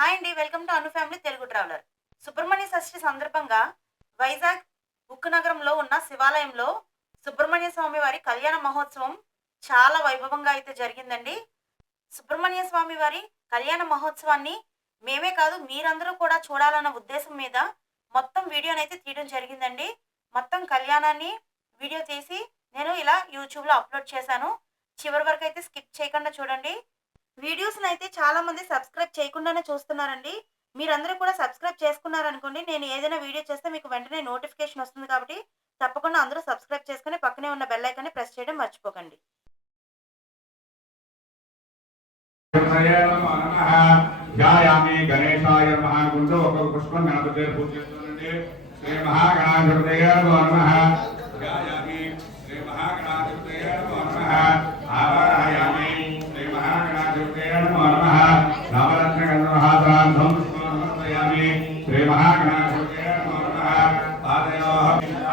Hi అండి. Welcome to Anu family Telugu traveller. Subrahmanya షష్ఠి సందర్భంగా వైజాగ్ ఉక్కు నగరంలో ఉన్న శివాలయంలో సుబ్రహ్మణ్య స్వామి వారి కళ్యాణ మహోత్సవం చాలా వైభవంగా అయితే జరిగిందండి. సుబ్రహ్మణ్య స్వామి వారి కళ్యాణ మహోత్సవాన్ని మేమే కాదు మీరందరూ కూడా చూడాలన్న ఉద్దేశం మీద మొత్తం వీడియోనైతే తీయడం జరిగిందండి. మొత్తం కళ్యాణాన్ని వీడియో తీసి నేను ఇలా యూట్యూబ్లో అప్లోడ్ చేశాను. చివరి వరకు అయితే స్కిప్ చేయకుండా చూడండి. వీడియోస్ని అయితే చాలా మంది సబ్స్క్రైబ్ చేయకుండానే చూస్తున్నారండి. మీరందరూ కూడా సబ్స్క్రైబ్ చేసుకున్నారనుకోండి, నేను ఏదైనా వీడియో చేస్తే మీకు వెంటనే నోటిఫికేషన్ వస్తుంది కాబట్టి తప్పకుండా అందరూ సబ్స్క్రైబ్ చేసుకుని పక్కనే ఉన్న బెల్ ఐకాన్ని ప్రెస్ చేయడం మర్చిపోకండి. ధ్యాయామి గణేశాయ నమః అనుకుంటూ ఒక్కొక్క పుష్పం గణపతి పూజ చేస్తుండండి. శ్రీ మహాగణాధిపతయే నమః. ధ్యాయామి శ్రీ మహాగణాధిపతయే నమః. ఆవాహయామి శ్రీ మహాగణాధిపతయే నమః. నవరత్న గంధహాసార్థం సమర్పయామి శ్రీ మహాగణాధిపతయే నమః. పాదయోః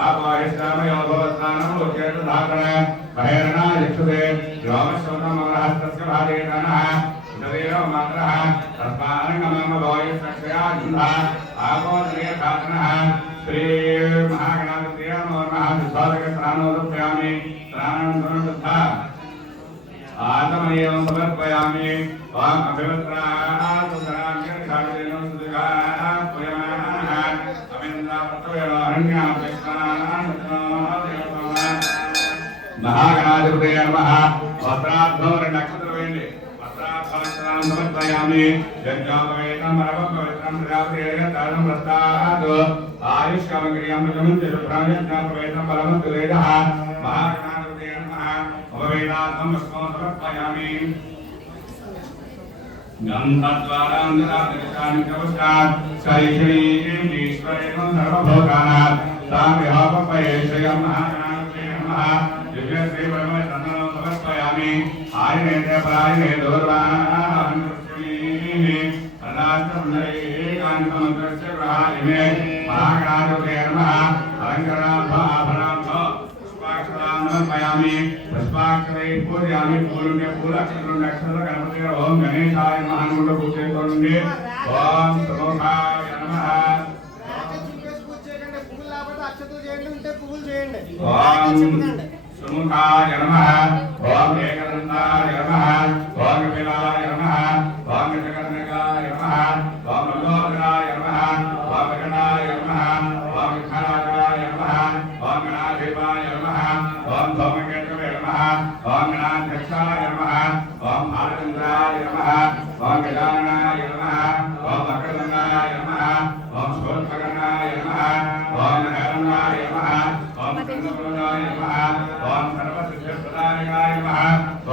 ఆవాహిష్యామయో భవస్నానం లోకేషు ధారణ భైరణ యక్షుదే వ్యోమశోనమహస్తస్య భాదేనః శరీరో మంత్రః తస్మానంగమమ వాయుసక్షయా జింధః ఆగోదనే ధాతనః శ్రీ మహాగణాధిపతయే నమః. విశ్వాసక స్నానోదయామి స్నానం శుద్ధ ఆత్మయం సమర్పయామి వాం అభివత్రాసుధరామ్య ధారేణ సుధా పుయమానః అమింద్రపతవేణ అరణ్యాపేక్షణానాం మహాగణాధిపతయే నమః. వస్త్రార్థం 2 నక్షత్రం వేయండి. వస్త్రార్థం సమర్పయామి యజ్ఞోపవేతం పరమపవిత్రం ప్రజాపతిరేతం ప్రస్తాద్ ఆయుష్కామక్రియం ప్రజమంత్రిప్రాయజ్ఞాపవేతం బలమతులేదః. మహాగణాధిపతయే నమః. ఉపవేదార్థం పుష్పం సమర్పయామి. గంధద్వారాంతరాదిశాని కవచాత్ శైషణీం ఈశ్వరేణం సర్వభూతానాం సామ్యహోపయేషయం మహాగణాధిపతయే నమః. దివ్యశ్రీ బ్రహ్మ చందనం సమర్పయామి. ఆయనేతే పరాయణే దూర్వాణం కృష్ణీః అదాస్తమందరేకాంతమంత్రస్య గ్రహాలిమే. మహాగణాధిపతయే నమః. అలంకరణార్థం ఆభరణార్థం పుష్పాక్షరాం సమర్పయామి. పుష్పాక్షరై పూజయామి. పూలుంటే పూలక్షరం అక్షరం గణపతి ఓం గణేశాయ నమః అనుకుంటూ పూజ చేసుకోండి. ఓం సుముఖాయ నమః. సుముఖాయ నమః. ఓం ఏకదంతాయ నమః. ఓం కపిలాయ నమః. ఓం గజకర్ణకాయ నమః. ఓం లంబోదరాయ నమః. ఓం వికటాయ నమః. ఓం విఘ్నరాజాయ నమః. ఓం గణాధిపాయ నమః. ఓం సోమకేతవే నమః. ఓం గణాధ్యక్షాయ నమః. ఓం భారచంద్రాయ నమః. ఓం గజాననాయ నమః. ఓం వక్రతుండాయ నమః. ఓం శూర్పకర్ణాయ నమః. ఓం హేరండాయ నమః. ఓం చంద్రప్రదాయ నమః. ఓం సర్వసిద్ధిప్రదాయకాయ నమః.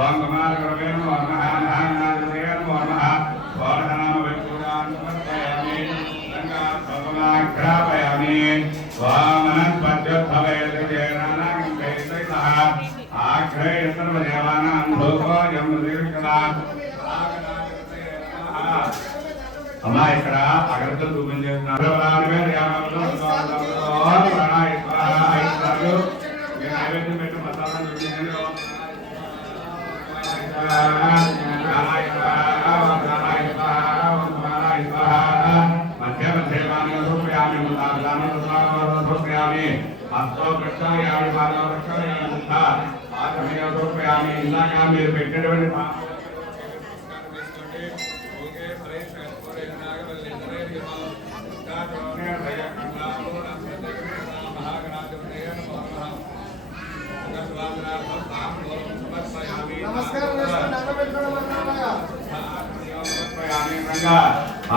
ఓం కుమారగురవే నమో నమః. నారాయణాధిపతయే నమో నమః. స్వాహనామ వైపూజాం సమర్పయామి. లంకాస్వపమాఘ్రాపయామి. వామనస్పత్యోద్భవేతేనానాగం కైతైతః ఆఘ్రయసర్వదేవానాం భూకోయం దీర్ఘదా. అమ్మా ఇక్కడ అగరత్తులు చూపించేస్తున్నారు. నైవేద్యం పెట్టి మసాలా చూపించండి. మధ్య మధ్య రూపయామి రూపయామి హస్తో వృక్షాయామి పాదో వృక్షాయామి ముఖ ఆత్మీయ రూపయామి. ఇందాక మీరు పెట్టినటువంటి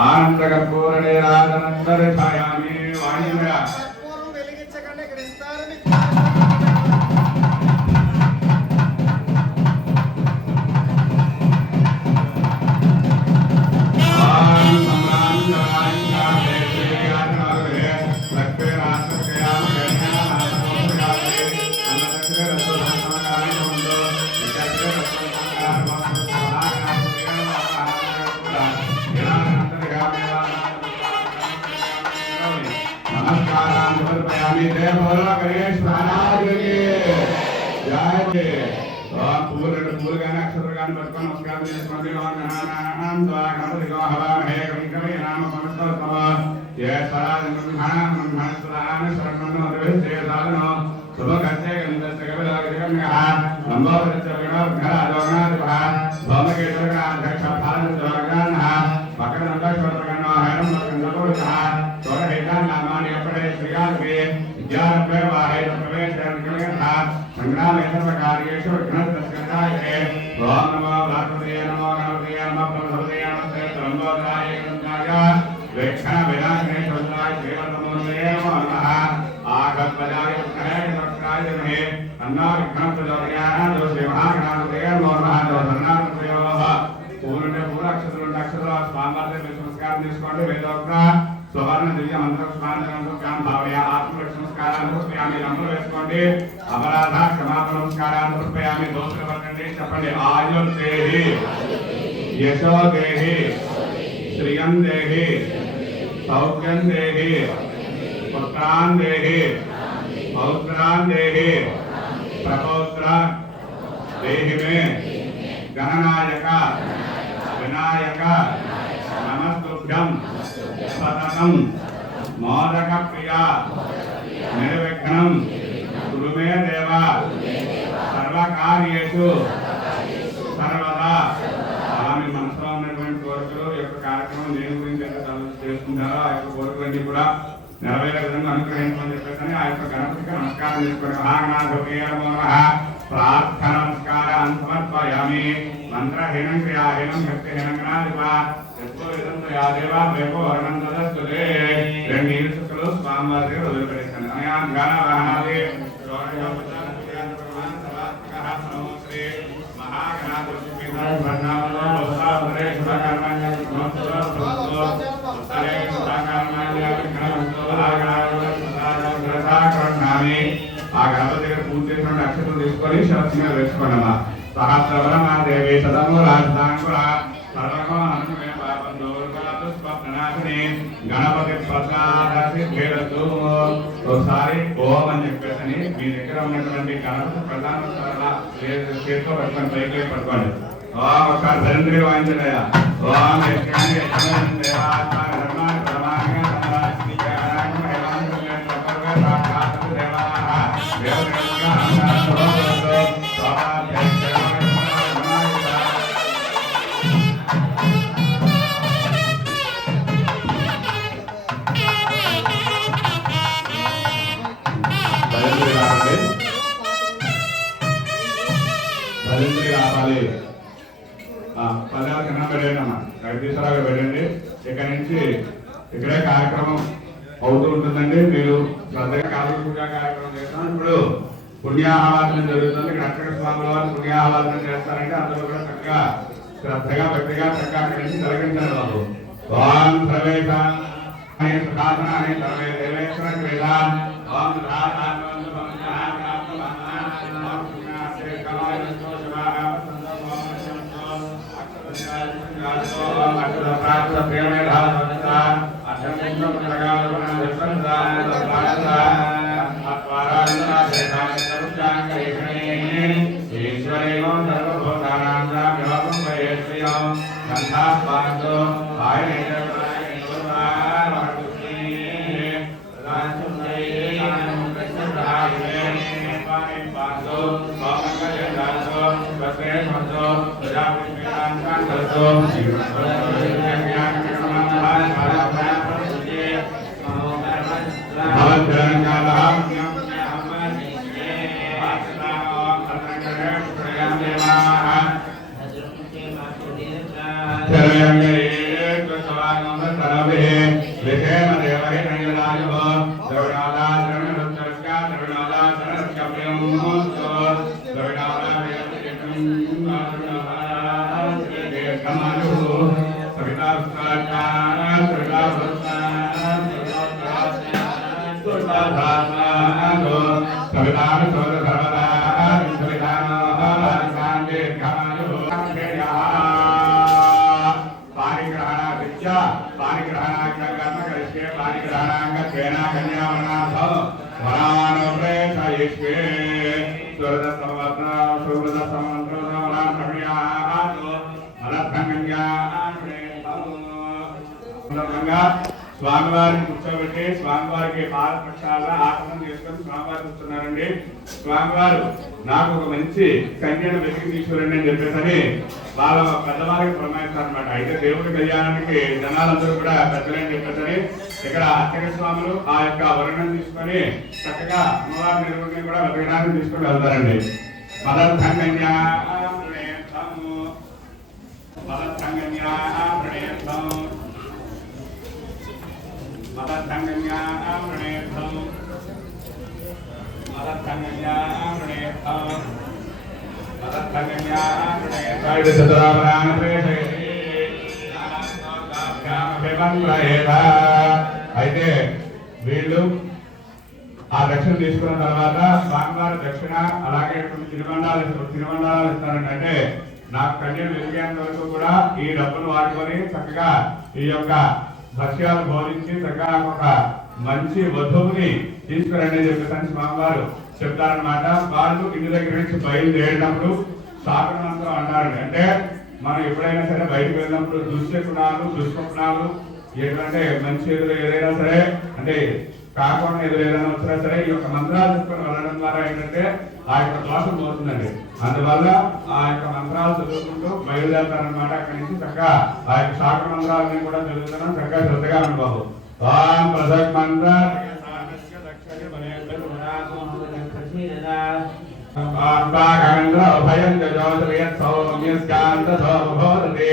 ఆనందకర్పూరణీరాజనందరిఛాయామి వాణిమయ नमस्कार। जय बोलो गणेश महाराज की जय। పూలు కానీ అక్షతలు కానీ పట్టుకొని నమస్కారం చేసుకోండి. संग्रामेश्वर घनस्कंदाय ओम नमो भगवते नमो गणपते नमो प्रभुते नमस्ते त्र्यंबकाय गंगाय वेक्षण विनाशनेश्वराय देवतमोदये नमो नमः आगतपदाय उत्तराय दक्षिणाय महे अन्नाय घनप्रचोदयाय दोषे महागणाधिपते नमो नमः दोषनामप्रयोः पूर्ण पूर्णाक्षर स्वामार्थे नमस्कार తీసుకోండి వేదోక్త సువర్ణ దివ్య మంత్ర స్మరణం భావయ ఆత్మ నమస్కారాలు సమర్పయామి రంగులు వేసుకోండి అపరాధ క్షమాపణ నమస్కారాలు సమర్పయామి దోషులు వర్గండి చెప్పండి ఆయుర్ దేహి యశో దేహి శ్రియం దేహి సౌఖ్యం దేహి పుత్రాన్ దేహి పౌత్రాన్ దేహి ప్రపౌత్ర దేహి మే గణనాయక వినాయక నమస్తుభ్యం సతతం మోదక ప్రియ నిర్విఘ్నం కురు మే దేవ సర్వకార్యేషు సర్వదా. అలా మీ మనసులో ఉన్నటువంటి కోరికలు యొక్క కార్యక్రమం దేని గురించి ఎంత చేసుకుంటారో ఆ యొక్క కోరికలన్నీ కూడా నెరవేరే విధంగా అనుగ్రహించమని చెప్పేసి ఆ యొక్క గణపతికి నమస్కారం చేసుకుని ప్రార్థన నమస్కారాన్ని సమర్పయామి. మంత్రహీనం క్రియాహీనం భక్తిహీనం జ్ఞానివా రెండు చుక్కలు స్వామివారి వదిలిపెట్టేస్తాను. గాన వాహనాది ఆ గణపతి దగ్గర పూజ చేసిన అక్షతలు తీసుకొని శివసింగా వేసుకోండమ్మా. సహస్రవరమా దేవి సదము రాజధాంకుర గణపతి ప్రసాదాన్ని పేరుతూ ఒకసారి ఓం అని చెప్పేసి మీ దగ్గర ఉన్నటువంటి గణపతి ప్రధాన చేతితో పట్టుకొని పైకి పట్టుకోండి. ఒకసారి ధరింద్రి వాయించలేదా ఓం రావాలి. పదాలు కన్నా పెట్టండి జగదీశ్వరరావు పెట్టండి. ఇక్కడ నుంచి ఇక్కడే కార్యక్రమం అవుతూ ఉంటుందండి. మీరు శ్రద్ధగా కాలు పూజా కార్యక్రమం చేస్తాం. ఇప్పుడు పుణ్యాహవాదనం జరుగుతుంది. ఇక్కడ అర్చక స్వాముల వారు పుణ్యాహవాదనం చేస్తారంటే అందరూ కూడా చక్కగా శ్రద్ధగా భక్తిగా చక్కగా అక్కడి నుంచి తొలగించారు బాబు. ఓం ప్రవేశ సుఖాసనాన్ని సర్వే దేవేశ్వర క్రీడాన్ ఓం పారిగ్రహణాంగ స్వామివారిని కూర్చోబెట్టి స్వామివారికి పాద ప్రక్షాళన ఆసనం చేసుకొని స్వామివారు కూర్చున్నారండి. స్వామివారు నాకు ఒక మంచి కన్యను వెతికి తీసుకురండి అని చెప్పేసి వాళ్ళ పెద్దవారికి ప్రమాయిస్తారనమాట. అయితే దేవుడి కళ్యాణానికి జనాలందరూ కూడా పెద్దలని చెప్పేసి ఇక్కడ అర్చక స్వాములు ఆ యొక్క వర్ణం తీసుకొని చక్కగా అమ్మవారి నిర్వహణ కూడా వెతకడానికి తీసుకొని వెళ్తారండి. మదర్థంగన్యా ప్రణేత్తము మదర్థంగన్యా ప్రణేత్తము మదర్థంగన్యా ప్రణేత్తము మదర్థంగన్యా ప్రణేత్తము మదర్థంగన్యా ప్రణేత్తము ఇది చతురావరాణ ప్రేషయతి అయితే వీళ్ళు ఆ దక్షిణ తీసుకున్న తర్వాత స్వామివారి దక్షిణ అలాగే తిరుమండాలు ఇస్తారండి. అంటే నాకు కన్యను వెలిగేంత వరకు కూడా ఈ డబ్బులు వాడుకొని చక్కగా ఈ యొక్క భక్ష్యాలు బోధించి చక్కగా ఒక మంచి వధువుని తీసుకురండి అని చెప్పేసి స్వామివారు చెప్తారనమాట. వాళ్ళు ఇంటి దగ్గర నుంచి బయలుదేరినప్పుడు శాసనమంత్రం అన్నారండి. అంటే మనం ఎప్పుడైనా సరే బయటకు వెళ్ళినప్పుడు దుశ్శకునాలు దుష్స్వప్నాలు ఏంటంటే మంచి ఎదురు ఏదైనా సరే అంటే కాకుండా ఎదురు ఏదైనా వచ్చినా సరే ఈ యొక్క మంత్రాలు చెప్పుకొని వెళ్ళడం ద్వారా ఏంటంటే ఆ యొక్క దోషం పోతుందండి. అందువల్ల ఆ యొక్క మంత్రాలు చదువుకుంటూ బయలుదేరుతారనమాట. అక్కడి నుంచి చక్కగా ఆ యొక్క శాఖ మంత్రాలని కూడా చదువుతున్నాం. చక్కగా శ్రద్ధగా ఉంది బాబు. ప్రసక్ మంత్ర భయం సౌమ్యస్కాంతోభోదతే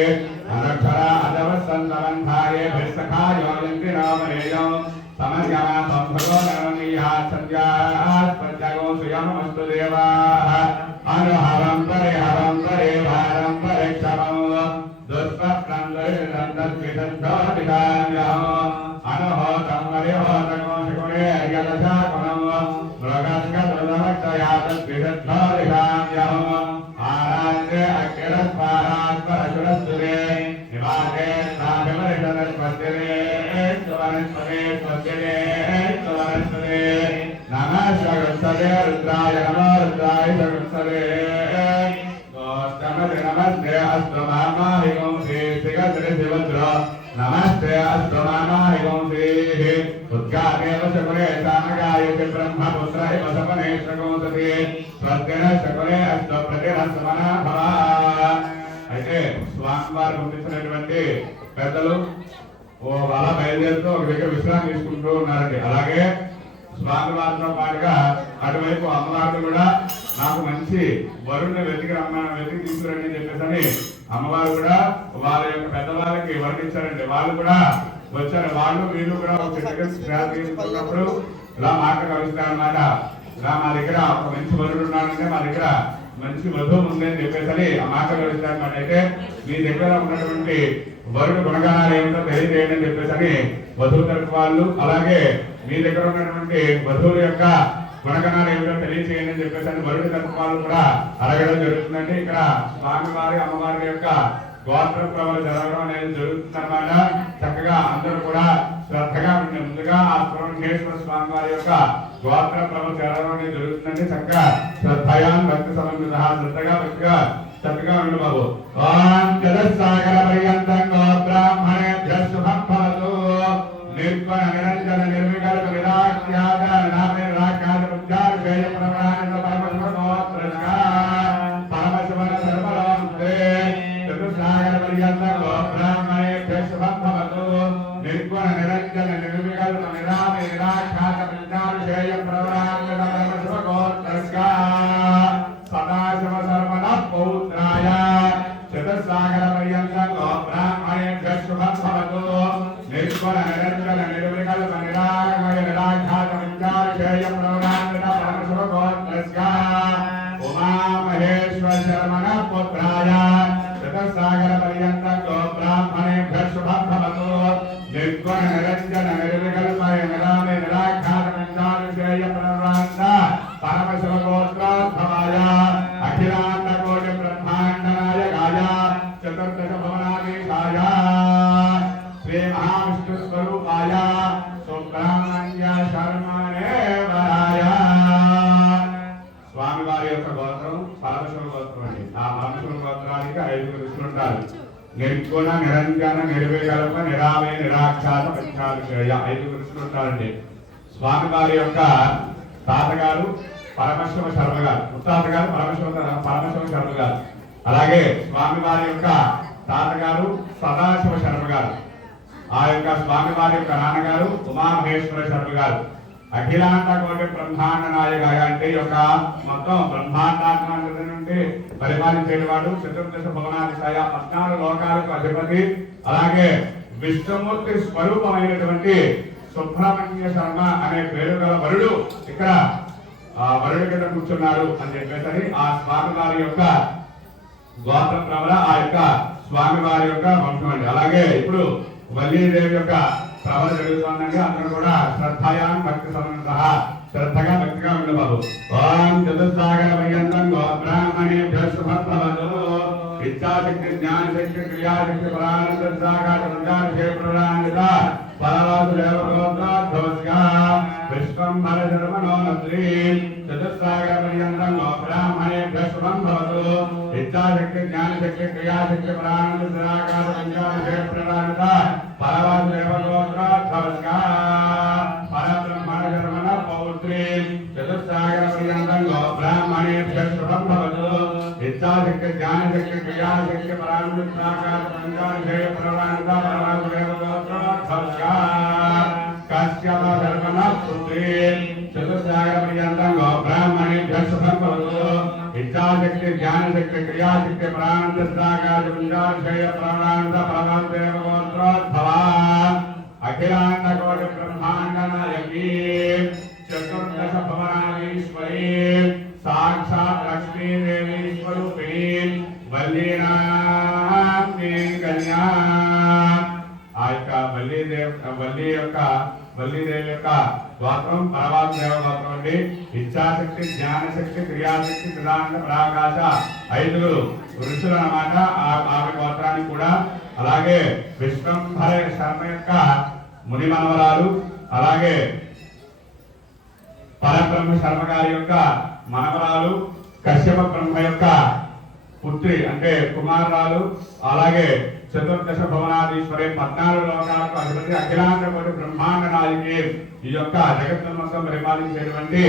అనక్షరా అదవసంతవంధాయే భైసఖాయోయంతి రామనేయం సమర్గమా సంభగో నరమీయాత్ సంధ్యాత్ పంచగో సుయమస్తు దేవాః అనుహరం పరే భారం పరే క్షమం దుష్ప్రప్రం దరిద్రందద్విషద్ధోదికాన్యః అనుహోతం వరిహోతగో శికురే అర్యదశాకుణం మృగస్కృతమక్షయాతద్విషద్ధోదికాన్యః ఆరాధ్య అఖిలస్వారాత్పరశురస్తురే నివాసే సాభిమరిషదస్పత్యరే నమస్తే రుద్రాయ నమో రుద్రాయ సగుత్సరే నమస్తే అస్తు మామాహికం శ్రీ శ్రీగద్రి శివద్ర నమస్తే అస్తు మామాహికం శ్రీ ఉద్గాదేవ శకురే సామగాయతి బ్రహ్మపుత్ర ఇవ సపనే శకుంసతి స్వస్తిన శకురే అస్తు ప్రతిరస్మన భవ. అయితే స్వామివారు పంపించినటువంటి పెద్దలు అలా బయలుదేరుతూ ఒక దగ్గర విశ్రాంతి తీసుకుంటూ ఉన్నారండి. అలాగే స్వామివారితో పాటుగా అటువైపు అమ్మవారిని కూడా నాకు మంచి వరుణ్ణి వెతికి తీసుకురండి అని చెప్పేసి అమ్మవారు కూడా వాళ్ళ యొక్క పెద్దవాళ్ళకి వర్ణించారండి. వాళ్ళు కూడా వచ్చారు. వాళ్ళు వీళ్ళు కూడా ఒక తీసుకున్నప్పుడు ఇలా మాట కలుస్తారన్నమాట. ఇలా మా దగ్గర ఒక మంచి వరుడు ఉన్నాడంటే మా దగ్గర మంచి వధువు ఉంది అని చెప్పేసి ఆ మాట కలుస్తారన్నమాట. అయితే మీ దగ్గర ఉన్నటువంటి వరుడు గుణగానాలు ఏమిటో తెలియజేయండి అని చెప్పేసి వధువు తరపు వాళ్ళు అలాగే మీ దగ్గర ఉన్నటువంటి వధువుల యొక్క గుణగణాలు ఏమిటో తెలియజేయండి అని చెప్పేసి వరుడి తరపు వాళ్ళు కూడా అడగడం జరుగుతుందండి. ఇక్కడ స్వామివారి అమ్మవారి యొక్క గోత్ర ప్రవలు జరగడం అనేది జరుగుతుందన్నమాట. చక్కగా అందరూ కూడా శ్రద్ధగా ఉండే ముందుగా ఆ సుబ్రహ్మణ్యేశ్వర స్వామి వారి యొక్క గోత్ర ప్రవలు జరగడం అనేది జరుగుతుందండి. చక్కగా శ్రద్ధయాన్ భక్తి సమన్విత శ్రద్ధగా భక్తిగా చక్కగా ఉండు బాబు. ఓం జలసాగర పర్యంతం గోబ్రాహ్మణేభ్యః శుభం భవతు. నిర్గుణ నిరంజన నిర్వికల్ప విరాజ్యాద నామే రాకాద ఉజ్జార్వేయ ప్రవరానంద పరమశివ గోత్రస్కా పరమశివన సర్వలోకే. చతుస్సాగర పర్యంతం గోబ్రాహ్మణేభ్యః శుభం భవతు. నిర్గుణ నిరంజన నిర్వికల్ప నిరామే రాకాద ఉజ్జార్వేయ ప్రవరానంద పరమశివ గోత్రస్కా సదాశివ సర్వణ పౌత్రాయ. చతుస్సాగర పర్యంతం గోబ్రాహ్మణేభ్యః శుభం భవతు. నిర్గుణ నిరంజన నిర్వికల్ప నిరామయ నిరాఘాత విచారశేయ ప్రవరాన్విత పరమశివ గోత్రస్య ఉమామహేశ్వర శర్మణ పుత్రాయ. చతుస్సాగర పర్యంతం గోబ్రాహ్మణేభ్యః శుభం భవతు. నిర్గుణ నిరంజన నిర్వికల్ప నిరామయ నిరాఘాత విచారశేయ ప్రవరాన్విత పరమశివ గోత్రోద్భవాయ. అఖిలాండ కోటి బ్రహ్మాండ నాయకాయ చతుర్దశ భువనాధీశాయ శ్రీ మహావిష్ణు స్వరూపాయ సుబ్రహ్మణ్య శర్మణే వరాయ. స్వామివారి యొక్క నిర్గుణ నిరంజన నిర్వికల్ప నిరామయ నిరాక్షాత పంచాక్షేయ 5 కృష్ణులు ఉంటారండి. స్వామివారి యొక్క తాతగారు పరమశివ శర్మ గారు, ముత్తాతగారు పరమశివ శర్మ గారు, అలాగే స్వామివారి యొక్క తాతగారు సదాశివ శర్మ గారు, ఆ యొక్క స్వామివారి యొక్క నాన్నగారు ఉమామహేశ్వర శర్మ గారు. అఖిలాండ కోటి బ్రహ్మాండ నాయక అంటే యొక్క మొత్తం బ్రహ్మాండాత్మ నుండి పరిపాలించేవాడు, చతుర్దశ భువనాధిశాయ 14 లోకాలకు అధిపతి, అలాగే విష్ణుమూర్తి స్వరూపమైనటువంటి సుబ్రహ్మణ్య శర్మ అనే పేరు గల వరుడు ఇక్కడ వరుడి కింద కూర్చున్నారు అని చెప్పేసరి ఆ స్వామివారి యొక్క గోత్రం ప్రబల ఆ యొక్క స్వామివారి యొక్క వంశం అండి. అలాగే ఇప్పుడు వల్లీదేవి యొక్క ప్రబల జరుగుతుందండి. అందరూ కూడా శ్రద్ధయాన్ భక్తి సమన్విత శ్రద్ధగా భక్తిగా ఉండు బాబు. ఓం చతుస్సాగర పర్యంతం గోబ్రాహ్మణేభ్యో శుభప్రభదో ఇచ్ఛాశక్తి జ్ఞానశక్తి క్రియాశక్తి పరానంద సాగర సంజానశే ప్రదానిత పరవాసుదేవ గోత్రోద్భవస్యా విశ్వంభర శర్మణో నద్రీ చతుస్సాగర పర్యంతం గోబ్రాహ్మణేభ్యో శుభం భవతు ఇచ్ఛాశక్తి జ్ఞానశక్తి క్రియాశక్తి పరానంద సాగర సంజానశే ప్రదానిత పరవాసుదేవ గోత్రోద్భవస్యా పరబ్రహ్మణ శర్మణ పౌత్రీ చతుస్సాగర పర్యంతం గోబ్రాహ్మణేభ్యో శుభం భవతు ఇచ్ఛాశక్తి జ్ఞానశక్తి క్రియాశక్తి పరానంద సాగర సంజానశే ప్రదానిత పరవాసుదేవ గోత్రోద్భవస్యా కశ్యప శర్మణ పుత్రీ చతుస్సాగర పర్యంతం గోబ్రాహ్మణేభ్యో శుభం భవతు ఇచ్ఛాశక్తి జ్ఞానశక్తి క్రియాశక్తి పరానంద సాగర సంజానశే ప్రదానిత పరవాసుదేవ గోత్రోద్భవా అఖిలాండ కోటి బ్రహ్మాండ నాయకీ చతుర్దశ భువనాధీశ్వరీ సాక్షాత్ లక్ష్మీదేవి స్వరూపిణీ వల్లీనాథీ కన్యా. ఆ యొక్క వల్లీదేవి యొక్క గోత్రం పరవాసుదేవ గోత్రం అండి. ఇచ్ఛాశక్తి జ్ఞానశక్తి క్రియాశక్తి ప్రధాన ప్రాకాశ 5 ఋషులు అన్నమాట ఆమె గోత్రానికి కూడా. అలాగే విశ్వంభర శర్మ యొక్క ముని మనవరాలు, అలాగే పరబ్రహ్మ శర్మ గారి యొక్క మనవరాలు, కశ్యప బ్రహ్మ యొక్క పుత్రి అంటే కుమారురాలు, అలాగే చతుర్దశ భువనాధీశ్వరి 14 లోకాలకు అధిపతి అఖిలాండ కోటి బ్రహ్మాండ నాయకి ఈ యొక్క జగత్తు మొత్తం పరిపాలించేటువంటి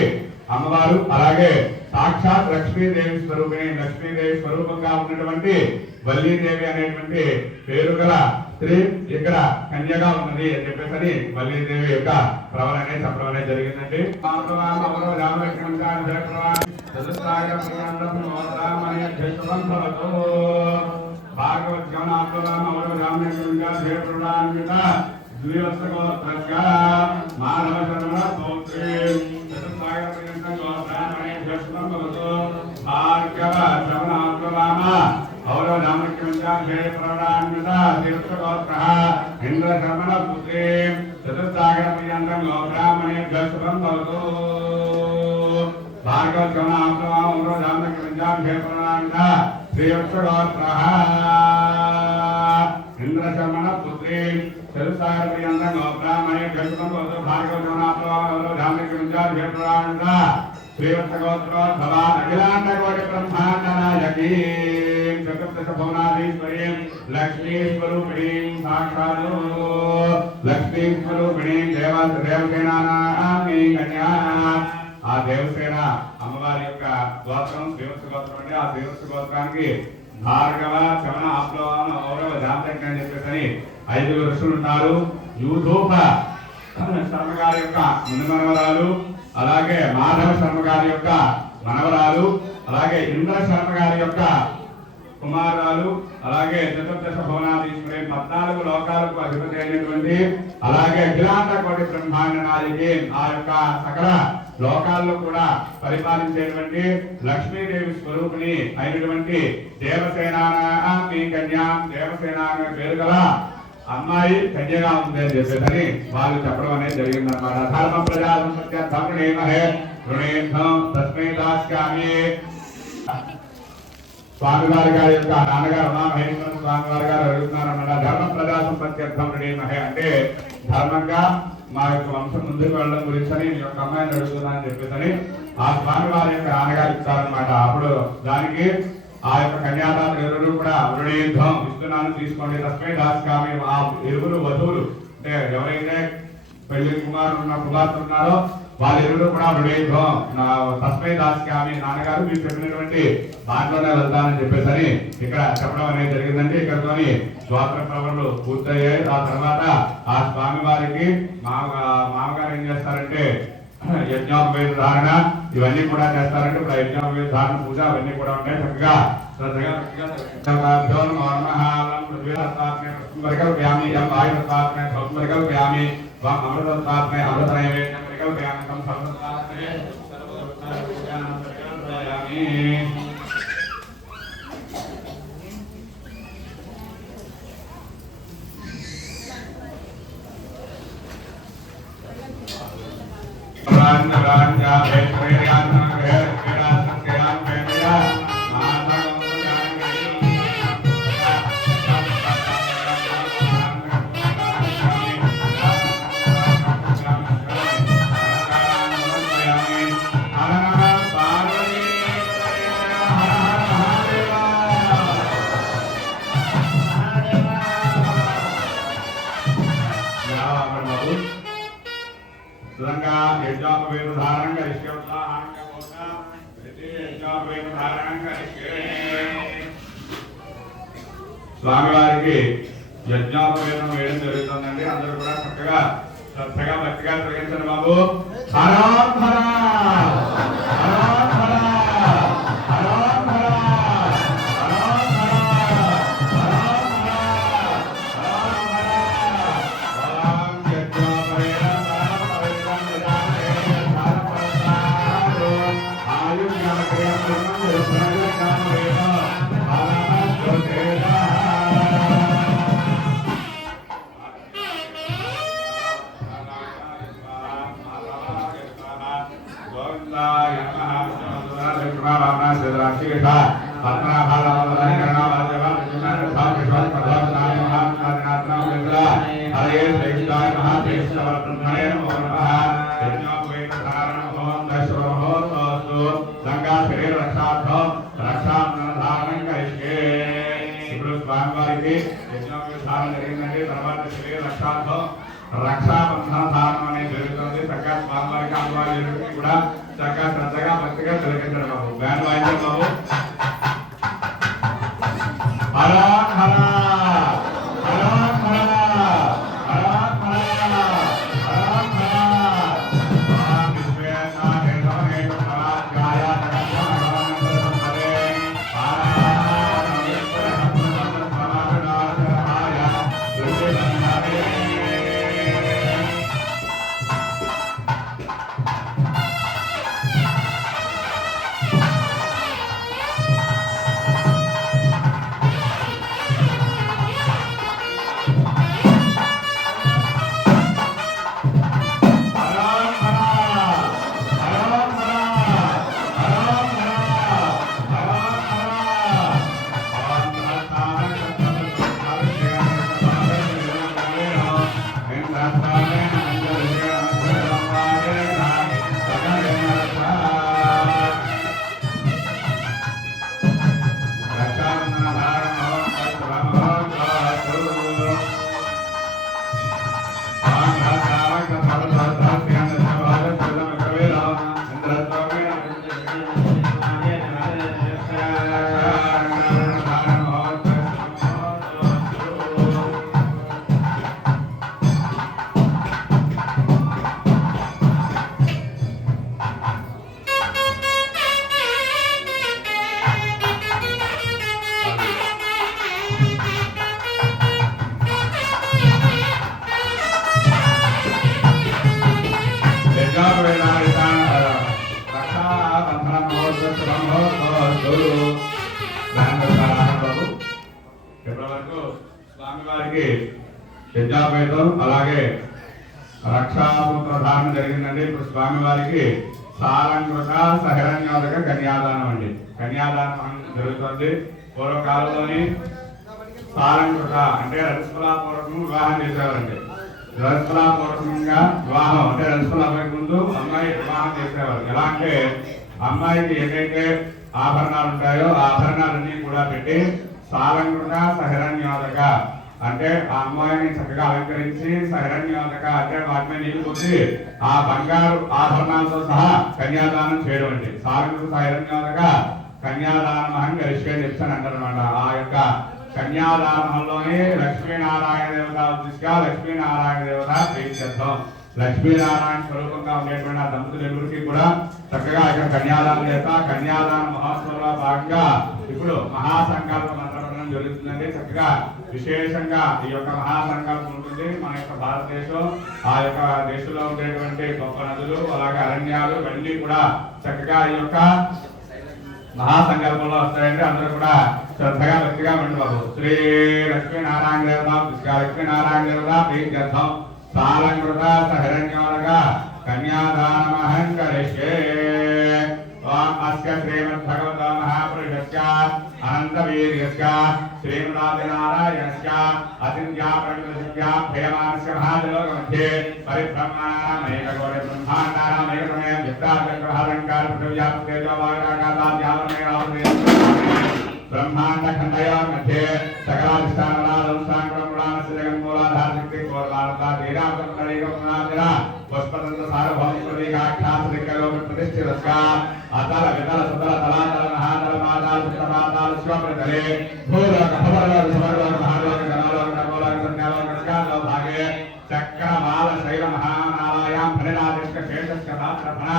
అమ్మవారు. అలాగే సాక్షాత్ లక్ష్మీదేవి స్వరూపిణి, లక్ష్మీదేవి స్వరూపంగా ఉన్నటువంటి వల్లీదేవి అనేటువంటి పేరు గల స్త్రీ ఇక్కడ కన్యగా ఉన్నది అని చెప్పేసి వల్లీదేవి యొక్క ప్రవణనే చెప్పడం అనేది జరిగిందండి. భాగవత్ మాధవ శర్మ పౌత్రీ చతుస్సాగర పర్యంతం గోబ్రాహ్మణేభ్యో శుభం భవతు భార్గవ శ్రవణ ఆత్మవామ ఔరవ రామకృష్ణ ప్రవణాన్విత తీర్థగోత్రః ఇంద్ర శర్మణ పుత్రీ చతుస్సాగర పర్యంతం గోబ్రాహ్మణేభ్యో శుభం భవతు భార్గవ శ్రవణ ఆత్మవామ ఔరవ రామకృష్ణ ప్రవణాన్విత తీర్థగోత్రః ఇంద్ర శర్మణ పుత్రీ చతుస్సాగర పర్యంతం గోబ్రాహ్మణేభ్యో శుభం భవతు భార్గవ శ్రవణ ఆత్మవామ ఔరవ రామకృష్ణ ప్రవణాన్విత శ్రీవత్సగోత్రోద్భవ అఖిలాండ కోటి బ్రహ్మాండ నాయకీ చతుర్దశ భువనాధీశ్వరీ లక్ష్మీ స్వరూపిణీ సాక్షాత్ లక్ష్మీ స్వరూపిణీ దేవసేనానామీ కన్యా. ఆ దేవసేన అమ్మవారి యొక్క గోత్రం శ్రీవత్స గోత్రం అండి. ఆ శ్రీవత్స గోత్రానికి భార్గవ శమన ఆప్లవాన ఔరవ జాతక అని చెప్పేసి 5 ఋషులు ఉంటారు. యూధూప శర్మ గారి యొక్క ముని మనవరాలు, అలాగే మాధవ శర్మ గారి యొక్క మనవరాలు, అలాగే ఇంద్ర శర్మ గారి యొక్క కుమారురాలు, అలాగే చతుర్దశ భువనాధీశ్వరి 14 లోకాలకు అధిపతి అయినటువంటి, అలాగే అఖిలాండ కోటి బ్రహ్మాండ నాయకి ఆ యొక్క సకల లోకాల్లో కూడా పరిపాలించేటువంటి లక్ష్మీదేవి స్వరూపిణి అయినటువంటి దేవసేనానామీ కన్యా. దేవసేన అనే పేరు గల అమ్మాయి కన్యగా ఉంది అని చెప్పేసి వాళ్ళు చెప్పడం అనేది జరిగిందన్నమాట. ధర్మ ప్రజా సంపత్యర్థమేమహే రుణేర్థం తస్మై దాస్యామి. స్వామివారి గారి యొక్క నాన్నగారు ఉమామహేశ్వర స్వామివారి గారు అడుగుతున్నారన్నమాట. ధర్మ ప్రజా సంపత్యర్థం రుణేమహే అంటే ధర్మంగా మా యొక్క వంశం ముందుకు వెళ్ళడం గురించి నీ యొక్క అమ్మాయిని అడుగుతున్నా అని చెప్పేసి ఆ స్వామివారి యొక్క నాన్నగారు ఇస్తారనమాట. అప్పుడు దానికి ఆ యొక్క కన్యాదాత ఇరువురు కూడా వృణీయుద్ధం ఇస్తున్నాను తీసుకోండి. తస్మై దాస్కామి ఆ ఇరువురు వధువులు అంటే ఎవరైతే పెళ్లి కుమార్తె ఉన్నారో వాళ్ళిరువురు కూడా వృణీయుద్ధం తస్మై దాస్కామి నాన్నగారు మీరు చెప్పినటువంటి దాంట్లోనే వెళ్తానని చెప్పేసరి ఇక్కడ చెప్పడం అనేది జరిగిందండి. ఇక్కడతోని ద్వాపర ప్రవర్లు పూర్తయ్యాయి. ఆ తర్వాత ఆ స్వామి వారికి మామగారు ఏం చేస్తారంటే యజ్ఞోపవేద ధారణ ఇవన్నీ కూడా చేస్తారంటే ఇప్పుడు యజ్ఞోపవేద ధారణ పూజ అవన్నీ కూడా ఉంటాయి. చక్కగా స్వామివారికి యజ్ఞోపవేదం వేయడం జరుగుతుందండి. అందరూ కూడా చక్కగా శ్రద్ధగా భక్తిగా తొలగించండి బాబు. రక్షాబంధన ధారణ అనేది జరుగుతుంది. చక్కగా స్వామివారికి అమ్మవారికి కూడా చక్కగా శ్రద్ధగా భక్తిగా తిలకించడం బాబు. బ్యాండ్ వాయించండి బాబు. స్వామివారికి యజ్ఞోపేతం అలాగే రక్షాసూత్ర ధారణ జరిగిందండి. ఇప్పుడు స్వామివారికి సాలంకృత సహిరణ్యోదక కన్యాదానం అండి. కన్యాదానం జరుగుతుంది. పూర్వకాలంలోని సాలంకృత అంటే రజస్ఫలాపూర్వకం వివాహం చేసేవారండి. రజస్ఫలాపూర్వకంగా వివాహం అంటే రజస్ఫలాపై ముందు అమ్మాయి వివాహం చేసేవారు. ఎలా అంటే అమ్మాయికి ఏదైతే ఆభరణాలు ఉంటాయో ఆ ఆభరణాలన్నీ కూడా పెట్టి సాలంకృత సహిరణ్యోదక అంటే ఆ అమ్మాయిని చక్కగా అలంకరించి సహిరణ్యోదక అంటే వాటి మీద నీళ్లు పోసి ఆ బంగారు ఆభరణాలతో సహా కన్యాదానం చేయడం అండి. సాలంకృత సహిరణ్యోదక కన్యాదానం గరిష్టే చెప్తాను అంటారనమాట. ఆ యొక్క కన్యాదానంలోనే లక్ష్మీనారాయణ దేవత ఉద్దేశంగా లక్ష్మీనారాయణ దేవత ప్రీత్యర్థం లక్ష్మీనారాయణ స్వరూపంగా ఉండేటువంటి ఆ దంపతులెవరికి కూడా చక్కగా ఇక్కడ కన్యాదానం చేస్తా. కన్యాదాన మహోత్సవంలో భాగంగా ఇప్పుడు మహాసంకల్ప మంత్రపఠనం జరుగుతుందండి. చక్కగా విశేషంగా ఈ యొక్క మహాసంకల్పం ఉంటుంది. మన యొక్క భారతదేశం ఆ యొక్క దేశంలో ఉండేటువంటి గొప్ప నదులు అలాగే అరణ్యాలు ఇవన్నీ కూడా చక్కగా ఈ యొక్క మహాసంకల్పంలో వస్తాయండి. అందరూ కూడా శ్రద్ధగా భక్తిగా ఉండి బాబు. శ్రీ లక్ష్మీనారాయణ దేవత లక్ష్మీనారాయణ దేవత ప్రీత్యర్థం సాలంకృత సహిరణ్యోదక కన్యాదానమహం కరిష్యే. ఓం అస్య శ్రీమద్భగవత మహాపురుషస్య అనంతవీర్యస్య శ్రీమదాదినారాయణస్య అతిథ్యా ప్రకృతిస్య ప్రియమానస్య మహాజలోకमध्ये పరిబ్రహ్మణామేకకోటి బ్రహ్మాండానామేకమే విద్యాచక్రహాలంకార పృథివ్యాప్తేజో వాయురాకాశాద్యావరణే బ్రహ్మాండ ఖండయోర్मध्ये సకలాధిష్టానరాధం సాంక్రమణానస్య జగన్మూలాధార శక్తి కోర్లాలతా ధీరాపదకరైకపునాదిన పుష్పదంత సార్వభౌమ ప్రతీకాఖ్యాసరికలోక ప్రతిష్ఠితస్య అతల వితల సుతల తలాతల మహాతల పాతాల సుతపాతాల శివప్రతలే భూలోక భవలోక సువర్లోక మహాలోక జనలోక కర్మలోక సత్యాలోక స్కాలో భాగే చక్రవాల శైల మహానారాయాం ఫలినాదిష్ట శేషస్య పాత్రఫణ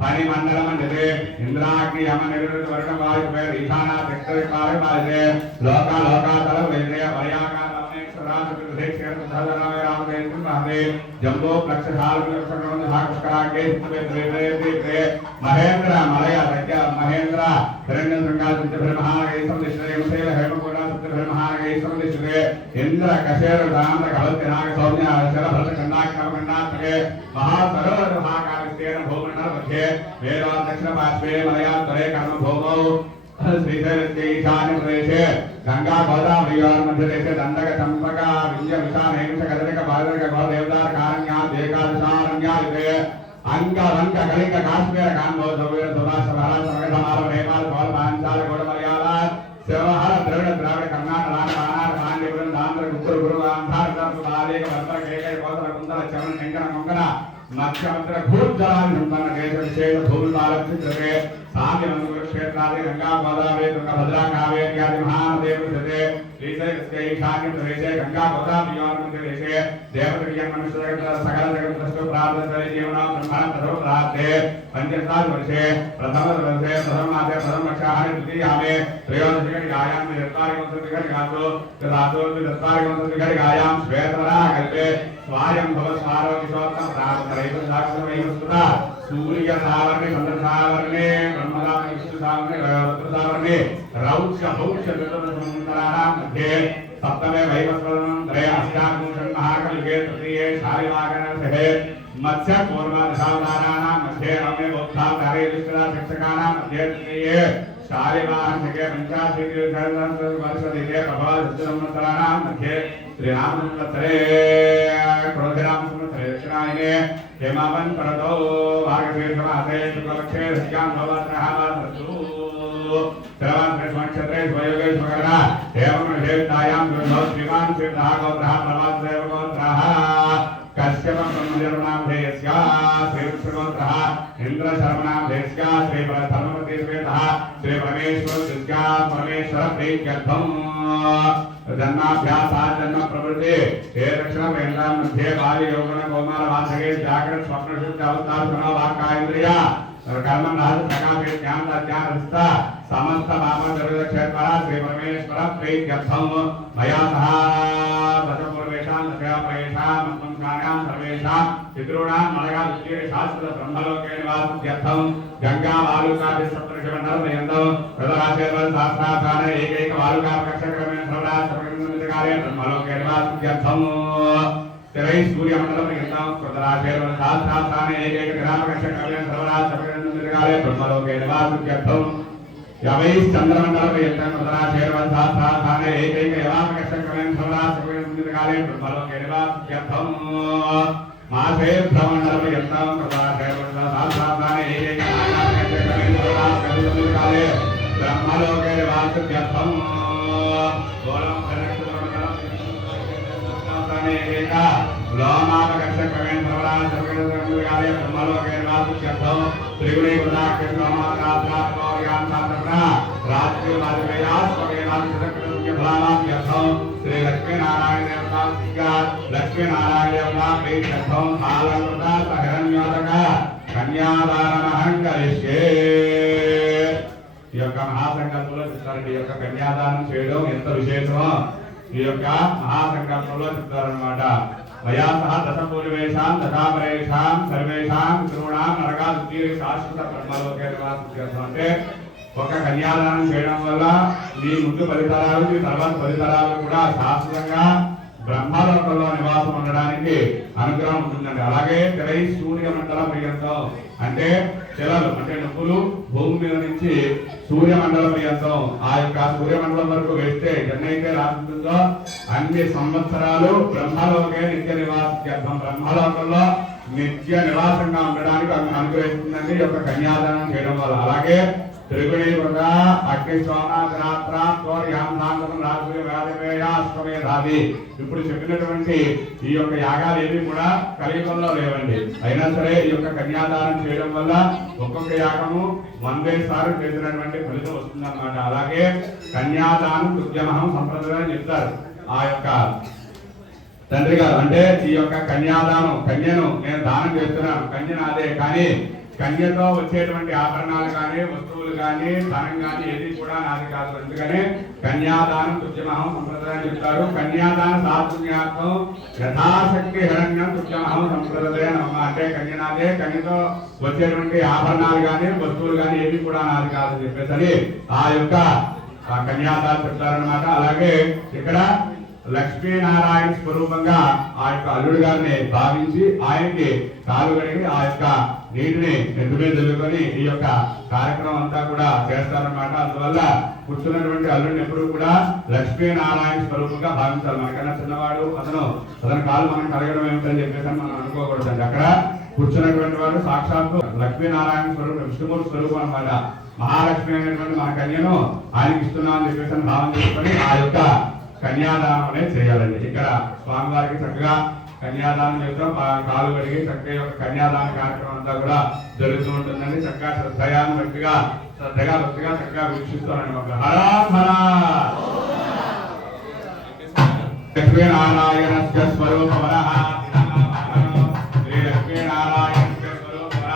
ఫణిమండలమండితే ఇంద్రాగ్ని యమ నిరుద్ధ వర్గం వాయు పేరు ఈశానా శక్తికారి వాయిదే లోకా లోకాతల వైదే వలయాకారమేశ్వరాజుదే క్షేత్రధరమే రామదేశం మహదే జంబో ప్లక్షశాలకులక్షణం భాగస్కరాగే శ్రీదే మహేంద్ర మలయ సత్య మహేంద్ర హిరణ్య శృంగాల సిద్ధబ్రహ్మాగైసం దిశ్రేయం శైల హేమకోట సిద్ధబ్రహ్మాగైసం దిశ్రే ఇంద్ర కశేర దానంద కవల్తి నాగ సౌమ్య శర భరత కండాక్షరకండాత్మకే మహాసరోవర మహాకావిస్తేన భూమండల మధ్యే వేదాంత దక్షిణ పార్శ్వే మలయాంతరే కర్మ భూమౌ శ్రీశైలస్య ఈశాన్య ప్రదేశే గంగా గోదావరియోర్ మధ్యదేశే దండక చంపక వింధ్య విశాల హేమశ కదలిక బాదరిక గో దేవదార కారణ్యా దేకాదశారణ్యా ఇదే అంగ వంక కళింగ కాశ్మీర కాంబో సౌవీర సుభాష మహారాజ మగధమాల నేపాల గోడ పాంచాల గోడ మలయాళ శివహర ద్రవిడ ద్రావిడ కర్ణాటక రాణ పాండ్యపురం దాంధ్ర గుత్తూరు గురు ఆంధ్ర బాలేక వర్తల కేకయ కోతల కుందల చవన శంకర కొంకణ మత్స్యమంత్ర భూజలాన్ని సంపన్న దేశ విశేష భూమిపాలే సామ్య క్షేత్రాది గంగా గోదావరి తుంగభద్రా కావేరి ఆది మహానదేవే శ్రీశైలస్య ఈశాన్య ప్రదేశే గంగా గోదావరి ప్రదేశే దేవతీయ మనుష్య సకల జగత్తు ప్రార్థన జీవన బ్రహ్మణ ప్రథమ ప్రార్థే పంచదశ వర్షే ప్రథమ వర్షే ప్రథమ మాసే ప్రథమ పక్షాహి ద్వితీయామే త్రయోదశి గాయాం నిర్తారికంస గాతో రాతో నిర్తారికంస గాయాం శ్వేతరా కల్పే స్వాయం భవ స్వారో కిశోత్తమ ప్రార్థనైవ సాక్షమైవ సుతా సూర్య సావర్ణే చంద్ర సావర్ణే బ్రహ్మదా విష్ణు సావర్ణే రుద్ర సావర్ణే రౌచ్య భౌచ్య దుర్దశమంతరాణాం మధ్యే సప్తమే వైవస్వతం త్రయ అష్టాదశం మహాకలికే తృతీయే శాలివాగనసహే మత్స్య పూర్వదశావతారాణాం మధ్యే నవమే బౌద్ధావతారే విష్ణురా శిక్షకానాం మధ్యే తృతీయే శాలివాహనసకే పంచాశీతి వర్షదికే ప్రభావసంవత్సరాణాం మధ్యే శ్రీరామచంద్రే క్రోధిరామచంద్రే దక్షిణాయనే हेमावन परतो भागशीर्षमासे शुक्लपक्षे सत्यां भवत्रहावतु श्रवण कृष्णक्षत्रे स्वयोगे स्वकर्णा एवं विशेषतायां गुरुभव श्रीमान श्रीधः गोत्रः प्रवासदेव गोत्रः कश्यप ब्रह्मजन्मनामधेयस्य श्रीवृक्षगोत्रः इन्द्रशर्मनामधेयस्य श्रीधर्मपति श्वेतः श्रीपरमेश्वरस्य परमेश्वर प्रीत्यर्थम् जन्माभ्यासात् जन्म प्रवृत्ति हे दक्षिण वेदां मध्ये बाल्य यौवन कौमार वासगे जागृत स्वप्न शुद्ध अवतार सुनो वाक्कायेन्द्रिय कर्म नाद प्रकाशे ज्ञान ज्ञान रस्ता समस्त पाप दरिद्र क्षेत्र श्री परमेश्वर प्रीत्यर्थम मया सह दशपूर्वेषां दशयाप्रयेषां मत्संस्कारां सर्वेषां पितॄणां मलया उच्चैः शास्त्र ब्रह्मलोके निवासत्यर्थं गंगा वालुकादि सप्तऋषिमण्डलपर्यन्तं प्रदराशेर्वल शास्त्रार्थाने एकैक वालुकाप्रकक्षक्रमेण सर्वराष्ट्रप्रकरणकाले ब्रह्मलोके निवासत्यर्थं तेरै सूर्यमण्डलपर्यन्तं प्रदराशेर्वल शास्त्रार्थाने एकैक ग्रामप्रकक्षक्रमेण सर्वराष्ट्रप्रकरणकाले ब्रह्मलोके निवासत्यर्थं यवैश्चन्द्रमण्डलपर्यन्तं प्रदराशेर्वल शास्त्रार्थाने एकैक यवाप्रकक्षक्रमेण सर्वराष्ट्रप्रकरणकाले ब्रह्मलोके निवासत्यर्थं मासे भ्रमण्डलपर्यन्तं प्रदराशेर्वल शास्त्रार्थाने एकैक श्री लक्ष्मी नारायण देवता लक्ष्मी नारायण देवता प्रीत्यर्थम कालकृता हिरण्योदक कन्यादानमहं करिष्ये ఈ యొక్క మహాసంకల్పంలో చెప్తారండి ఈ యొక్క కన్యాదానం చేయడం ఎంత విశేషమో ఈ యొక్క మహాసంకల్పంలో చెప్తారనమాట మయా సహ దశపూర్వేషాం దశాపరేషాం సర్వేషాం పితॄణాం నరకాదుర్గీర శాశ్వత బ్రహ్మలోకే నివాసం అంటే ఒక కన్యాదానం చేయడం వల్ల మీ ముందు 10 తరాలు మీ తర్వాత 10 తరాలు కూడా శాశ్వతంగా బ్రహ్మలోకంలో నివాసం ఉండడానికి అనుగ్రహం ఉంటుందండి. అలాగే తెరై సూర్యమండల పర్యంతం అంటే తెలలు అంటే నొప్పులు భూమి మీద నుంచి సూర్యమండల పర్యంతం ఆ యొక్క సూర్యమండలం వరకు వేస్తే ఎన్నైతే రాస్తుందో అన్ని సంవత్సరాలు బ్రహ్మలోకే నిత్య నివాసం బ్రహ్మలోకంలో నిత్య నివాసంగా ఉండడానికి అనుగ్రహిస్తుందండి ఈ యొక్క కన్యాదానం చేయడం వల్ల. అలాగే త్రిగుణీకృత అగ్నిశ్వానాగ్రాత్రాది ఇప్పుడు చెప్పినటువంటి ఈ యొక్క యాగాలు ఏవి కూడా కలియుగంలో లేవండి. అయినా సరే ఈ యొక్క కన్యాదానం చేయడం వల్ల ఒక్కొక్క యాగము 100 సార్లు చేసినటువంటి ఫలితం వస్తుందన్నమాట. అలాగే కన్యాదానం తుద్యమహం సంప్రదాయం చెప్తారు ఆ యొక్క తండ్రి గారు. అంటే ఈ యొక్క కన్యాదానం కన్యను నేను దానం చేస్తున్నాను, కన్య నాదే, కానీ కన్యతో వచ్చేటువంటి ఆభరణాలు కానీ వస్తువులు కానీ ధనం కానీ ఏది కూడా నాది కాదు. అందుకనే కన్యాదానం తుద్యమహం సంప్రదాయం చెప్తారు. కన్యాదాన సాధున్యార్థం యథాశక్తి హిరణ్యం తుద్యమహం సంప్రదాయం అంటే కన్య నాదే, కన్యతో వచ్చేటువంటి ఆభరణాలు కానీ వస్తువులు కానీ ఏది కూడా నాది కాదని చెప్పేసి ఆ యొక్క కన్యాదానం చెప్తారనమాట. అలాగే ఇక్కడ లక్ష్మీనారాయణ స్వరూపంగా ఆ యొక్క అల్లుడు గారిని భావించి ఆయనకి కాలు కడిగి ఆ యొక్క నీటిని నెత్తి మీద చల్లుకొని ఈ యొక్క కార్యక్రమం అంతా కూడా చేస్తారనమాట. అందువల్ల కూర్చున్నటువంటి అల్లుడిని ఎప్పుడు కూడా లక్ష్మీనారాయణ స్వరూపంగా భావించాలి. మనకన్నా చిన్నవాడు అతని కాలు మనం కడగడం ఏమిటని చెప్పేసి మనం అనుకోకూడదండి. అక్కడ కూర్చున్నటువంటి వాడు సాక్షాత్తు లక్ష్మీనారాయణ స్వరూపం విష్ణుమూర్తి స్వరూపం అనమాట. మహాలక్ష్మి అనేటువంటి మన కన్యను ఆయనకి ఇస్తున్నాం అని చెప్పేసి భావం చేసుకొని ఆ యొక్క కన్యాదానం అనేది చేయాలండి. ఇక్కడ స్వామివారికి చక్కగా కన్యాదానం చేస్తాం, కాలు కడిగి చక్కగా యొక్క కన్యాదాన కార్యక్రమం అంతా కూడా జరుగుతూ ఉంటుందండి. చక్కగా శ్రద్ధగా భక్తిగా చక్కగా వీక్షిస్తానండి. ఒక హరా హరా లక్ష్మీనారాయణ స్వరూపవర శ్రీ లక్ష్మీనారాయణ స్వరూపవర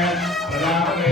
प्रजापते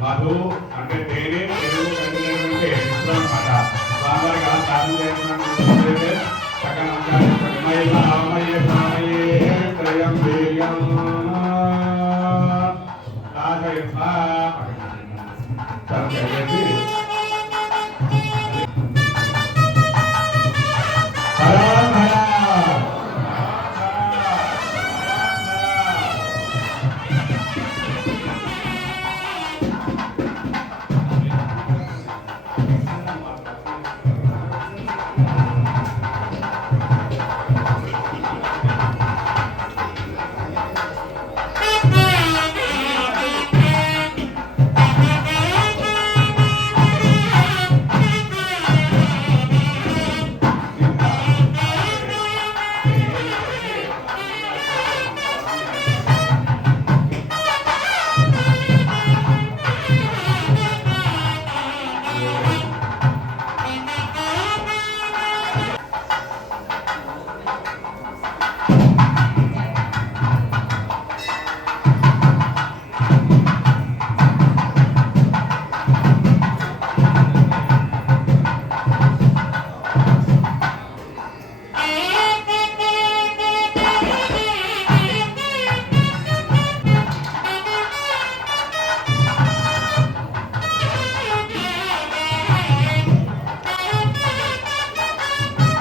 మధు అంటే తేనె పెరుగు కలిగినటువంటి అన్నమాట స్వామివారికి అలా సాధన చేస్తున్నట్టు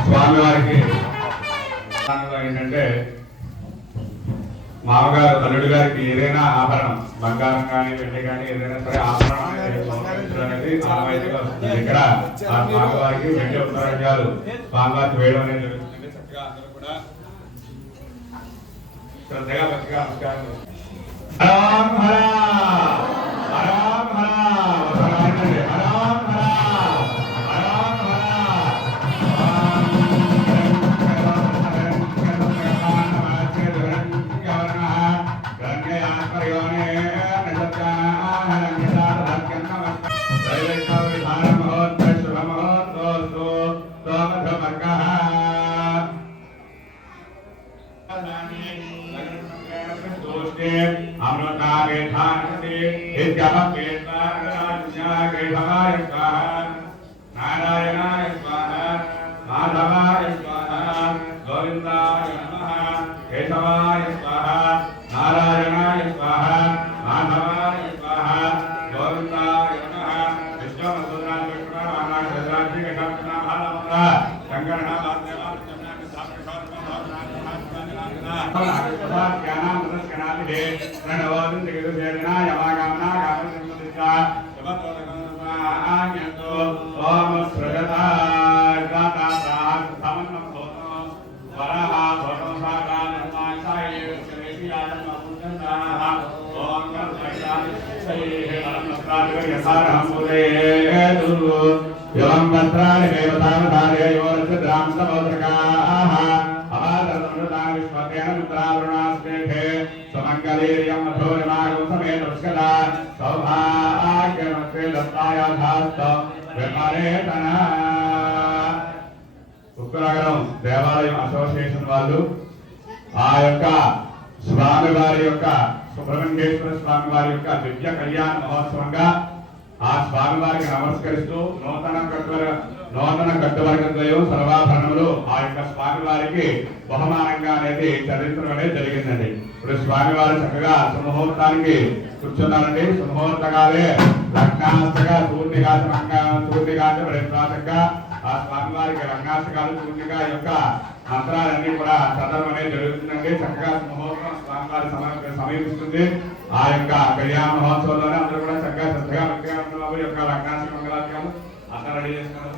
స్వామివారికి ఏంటంటే మామగారు అల్లుడు గారికి ఏదైనా ఆభరణం బంగారం కానీ వెండి కానీ ఏదైనా సరే ఆభరణం అనేది ఆనవాయితీగా వస్తుంది. ఇక్కడ ఆ స్వామివారికి వెండి ఉత్తరాజ్యాలు స్వామివారికి వేయడం అనేది జరుగుతుంది. చక్కగా అందరూ కూడా శ్రద్ధగా భక్తిగా నమస్కారం. హరాం హరా హరాం హరా नारायणाय स्वाहा माधवाय स्वाहा गोविंदाय नमः केशवाय स्वाहा नारायणाय स्वाहा माधवाय स्वाहा गोविंदाय नमः विष्णुमधुराय विष्णुनामाय सदाशिव केशवनामः शंकरनाम మంత్రావృణాస్మేధే సుమంగళీర్యం మధురమాగం సమేత పుష్కలా సౌభాగ్యమస్తే దత్తాయాధాస్త విమరేతన. ఉక్కునగరం దేవాలయం అసోసియేషన్ వాళ్ళు ఆ యొక్క స్వామివారి యొక్క సుబ్రహ్మణ్యేశ్వర స్వామి వారి యొక్క దివ్య కళ్యాణ మహోత్సవంగా ఆ స్వామివారికి నమస్కరిస్తూ నూతన కట్టువర్గద్వయం సర్వాభరణములు ఆ యొక్క స్వామివారికి బహుమానంగా అనేది చరిత్ర అనేది జరిగిందండి. ఇప్పుడు స్వామివారు చక్కగా సుముహూర్తానికి కూర్చున్నారండి. సుముహూర్తకాలే లగ్నాస్తగా సూర్యకాంతి పరిశ్వాసంగా ఆ స్వామివారికి లగ్నాస్తకాలు సూర్యగా యొక్క మంత్రాలన్నీ కూడా చదవడం అనేది జరుగుతుందండి. చక్కగా ముహూర్తం స్వామివారి సమీపిస్తుంది. ఆ యొక్క కళ్యాణ మహోత్సవంలోనే అందరూ కూడా చక్కగా శ్రద్ధగా వ్యక్తిగా యొక్క లగ్నాస్తి మంగళాత్మకాలు అంతా రెడీ చేసుకున్నారు.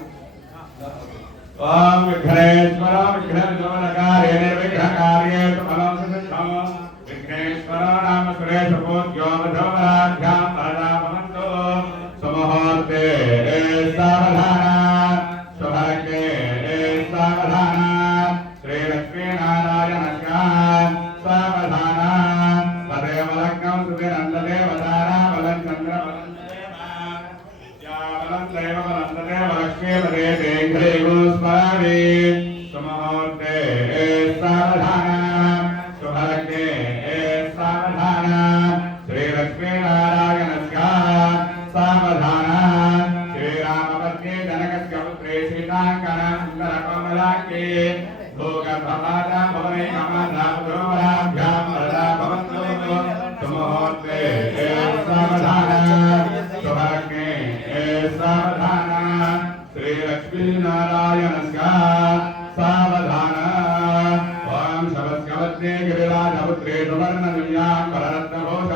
ఓం విఘ్నేశ్వర విఘ్నవిఘ్నకార్యే నిర్విఘ్నకార్యే ఫలం సిద్ధిం విఘ్నేశ్వర నామ సురేష పూజ్యో మధోమరాభ్యాం పరదాపమంతో సుముహూర్తే సావధాన శుభకే సావధాన శ్రీ లక్ష్మీనారాయణ సావధాన తదేవ లగ్నం సుధినందదేవతారా బలం చంద్ర బలం విద్యాబలం దైవ బలం తదేవ లక్ష్మీపదే దేఘ్రేగో స్మరామి సుముహూర్తే సావధాన శుభకే సావధాన శ్రీ లక్ష్మీనారాయణ సావధాన శ్రీరామపత్ని జనకస్య పుత్రే సీతాంకన సుందర కోమలాంగే భోగభవాద భవనే మమదాభ్యాం వరదా భవంతో సుముహూర్తే సావధాన శుభకే సావధాన శ్రీ లక్ష్మీనారాయణ సావధాన ఓం శవస్కవత్నే గిరిరాజపుత్రే సువర్ణదుల్యాం వరరత్నభూష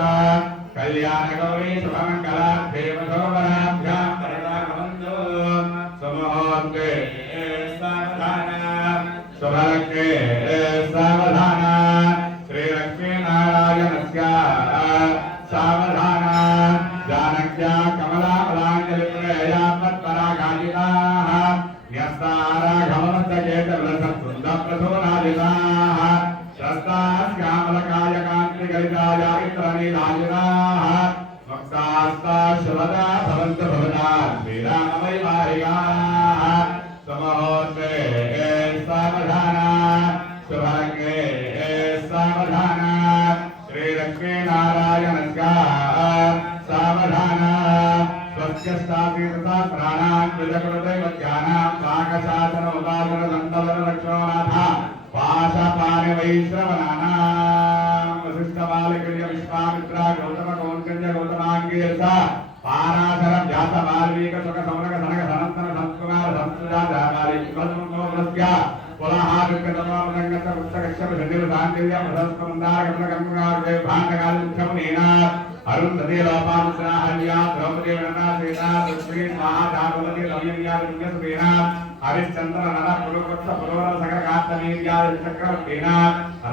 కళ్యాణ గౌరీ శుభమంగళార్థే మధోవరాభ్యాం వరదా భవంతో సుముహూర్తే సావధాన శుభకే సావధాన శ్రీ లక్ష్మీనారాయణ సావధాన జానక్యా కమలామలాంజలి ప్రేయాత్మత్పరాగాజితా న్యస్తారాఘమస్తకేత విలసత్తుంద ప్రసూనాజితా శస్తాస్కామలకాయ కాంతిగలితాయాయిత్రనీలాజితా భక్తాస్తా శుభదా భవంత భవదా శ్రీరామవైవాహిగా సుముహూర్తే సావధాన శుభకే సావధాన శ్రీ లక్ష్మీనారాయణ సావధాన స్వస్యస్థాపితాస్త్రాణాం విదకృతైవత్యానాం పాకశాసన ఉపాసన దండవన లక్ష్మణనాథ పాశపాని వైశ్రవణానాం వశిష్ఠబాలకల్య విశ్వామిత్ర గౌతమ కౌంకర్య గౌతమాంగీరస పారాశర వ్యాస వాల్మీక సుఖ సమరక సనక సనంతన సంస్కుమార సంస్కృత వాల్మీకి పునః పుస్తకక్షమ శరీర సాంగల్య ప్రదస్కమందార కర్మకార్య భాండకాల ముఖ్యమునేనా అరుంధతి లోపానుగ్రహల్యా ద్రౌపది వరనా సీతా లక్ష్మీ మహాధారవతి రమ్యమ్యా లింగసువేనా హరిశ్చంద్ర నర పురువత్స పురోర సకల కాత్తమీర్యా చక్రవర్తీనా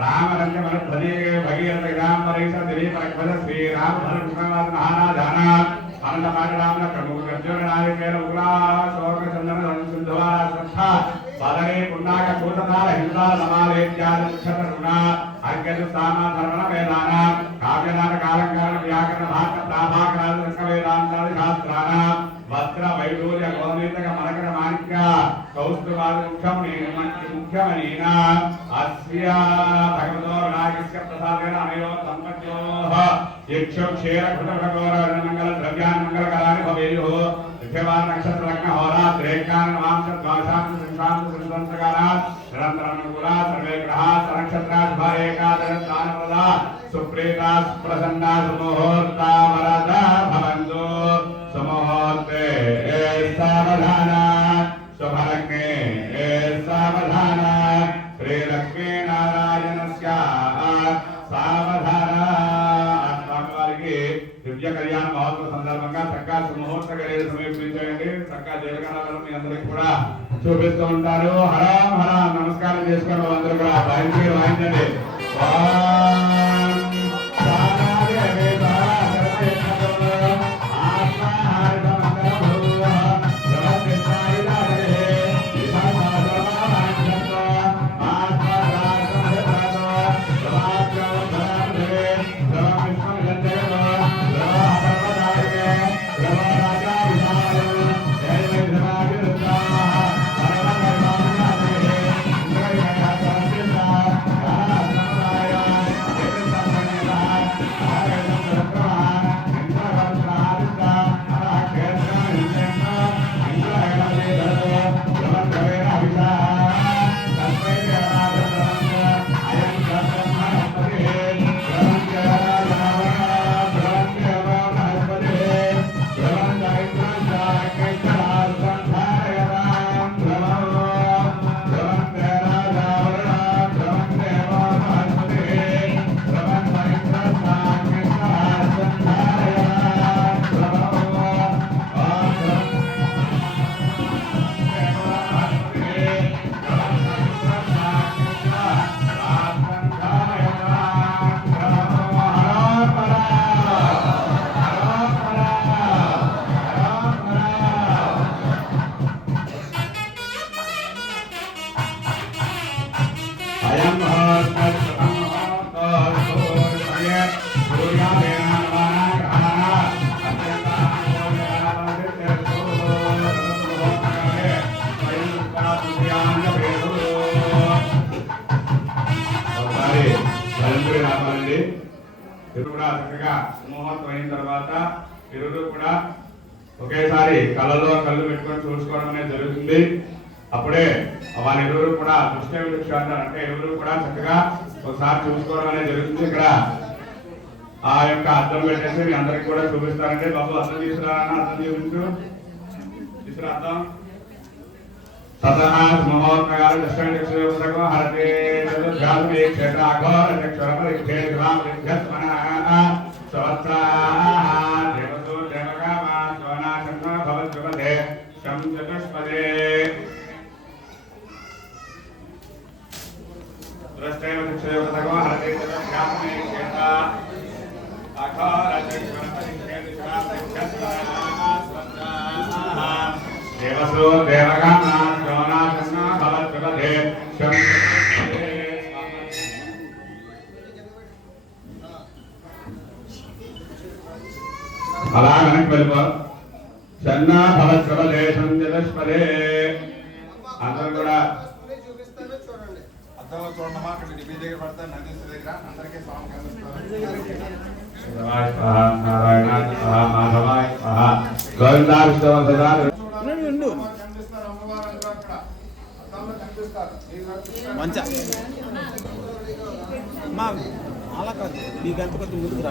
రామరంజమనుధ్వజే భగీరథ గ్రామపరేష దిలీప రక్షద శ్రీరామ ధనుష్ణవాద మహారాజానా అనంతపాటరామన ప్రముఖ గర్జున నాయకేన ఉగ్రా శోక చందన సింధువార శ్రద్ధ పదరే పున్నాక కూతతార హింసాల నమాలేత్యాది నక్షత్రగుణ అర్ఘ్యదు సామా ధర్మణ వేదాన కావ్యనాట కాలంకరణ వ్యాకరణ భాష ప్రాభాకరాల రక వేదాంతాది శాస్త్రాన వస్త్ర వైడూర్య గోమేతక మరకర మాణిక్య కౌస్తుభాది ముఖ్యమనీన అస్య భగవతో రాగస్య ప్రసాదేన అనయో సంపత్యోః యక్షోక్షేర కృతభగోర మంగళ ద్రవ్యాన్ మంగళకరాని భవేయుః విద్యవాన్ నక్షత్ర లగ్న హోరాత్రేకాన్ వాంశ ద్వాశాంశ సంశాంశ సంవత్సరాల నిరంతరనుకూలా సర్వే గ్రహా సనక్షత్రాశుభ ఏకాదశానవదా సుప్రీతా ప్రసన్నా సుముహూర్తా వరదా భవంతు సుముహూర్తే సావధాన శుభలగ్నే సావధాన శ్రీ లక్ష్మీనారాయణస్య సావధాన. స్వామివారికి దివ్య కళ్యాణ మహోత్సవ సందర్భంగా చక్కా సుముహూర్త గడియలు సమీపించండి. చక్కా జీలకర్రలను మీ అందరికి కూడా చూపిస్తూ ఉంటారు. హరాం హరాం నమస్కారం చేసుకున్న అందరూ కూడా వాయించండి. కావాలండి. ఇరువురు కూడా చక్కగా ముహూర్తం అయిన తర్వాత ఇరువురు కూడా ఒకేసారి కళ్ళలో కళ్ళు పెట్టుకొని చూసుకోవడం అనేది జరుగుతుంది. అప్పుడే వాళ్ళ ఇరువురు కూడా దృష్టి విషయాలు అంటే ఇరువురు కూడా చక్కగా ఒకసారి చూసుకోవడం అనేది జరుగుతుంది. ఇక్కడ ఆ యొక్క అర్థం పెట్టేసి మీ అందరికి కూడా చూపిస్తారండి. బాబు అర్థం తీసుకురానా? అర్థం చూపించు, తీసుకురా అర్థం. మహోత్సవాలు దృష్టి హరతే చతుష్పదే దృష్టైవ శిక్షయోగతగో హరతే చతుష్యాత్మే క్షేత్ర దేవసో దేవగానాశన్నా భవద్విపదే అలా వెనక్కి వెళ్ళిపో. చన్నా భవద్విపదే సంజలస్పదే. అందరూ కూడా చూడమ్మా, అక్కడ మీ దగ్గర పడతారు, నది దగ్గర అందరికీ స్వామి కనిపిస్తారు. అలా కాదు, ఈ గంట కొద్ది ముందుకు రా.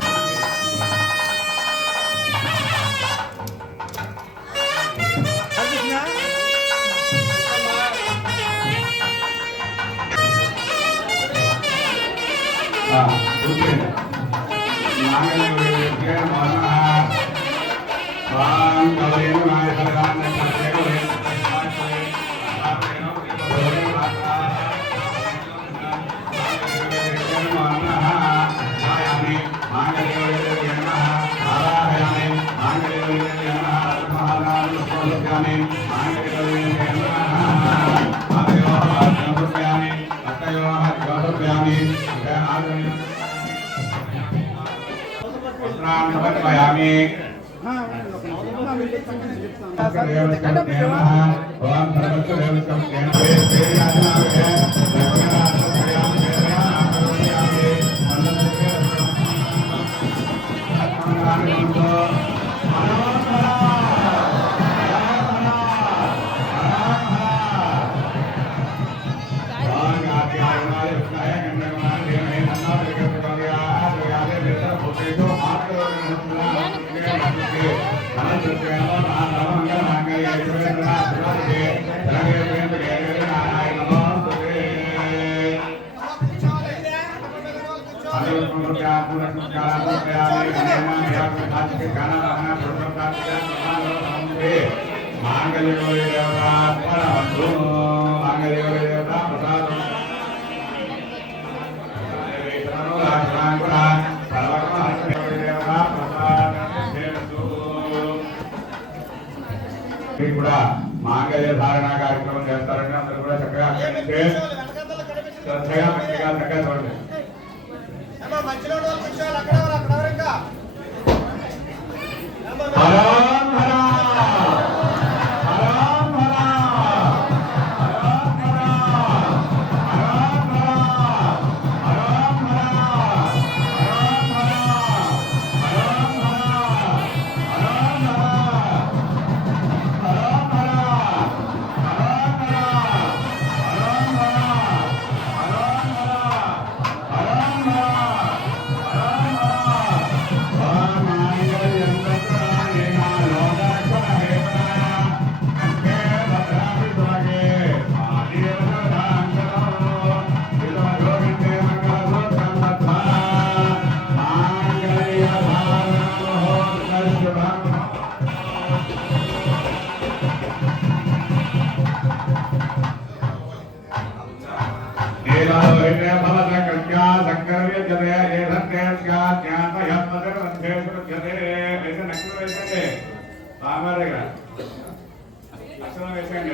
కూడా మాంగళ్య ధారణ కార్యక్రమం చేస్తారండి. అందరూ కూడా చక్కగా శ్రద్ధగా మంచిగా చక్కగా చూడండి.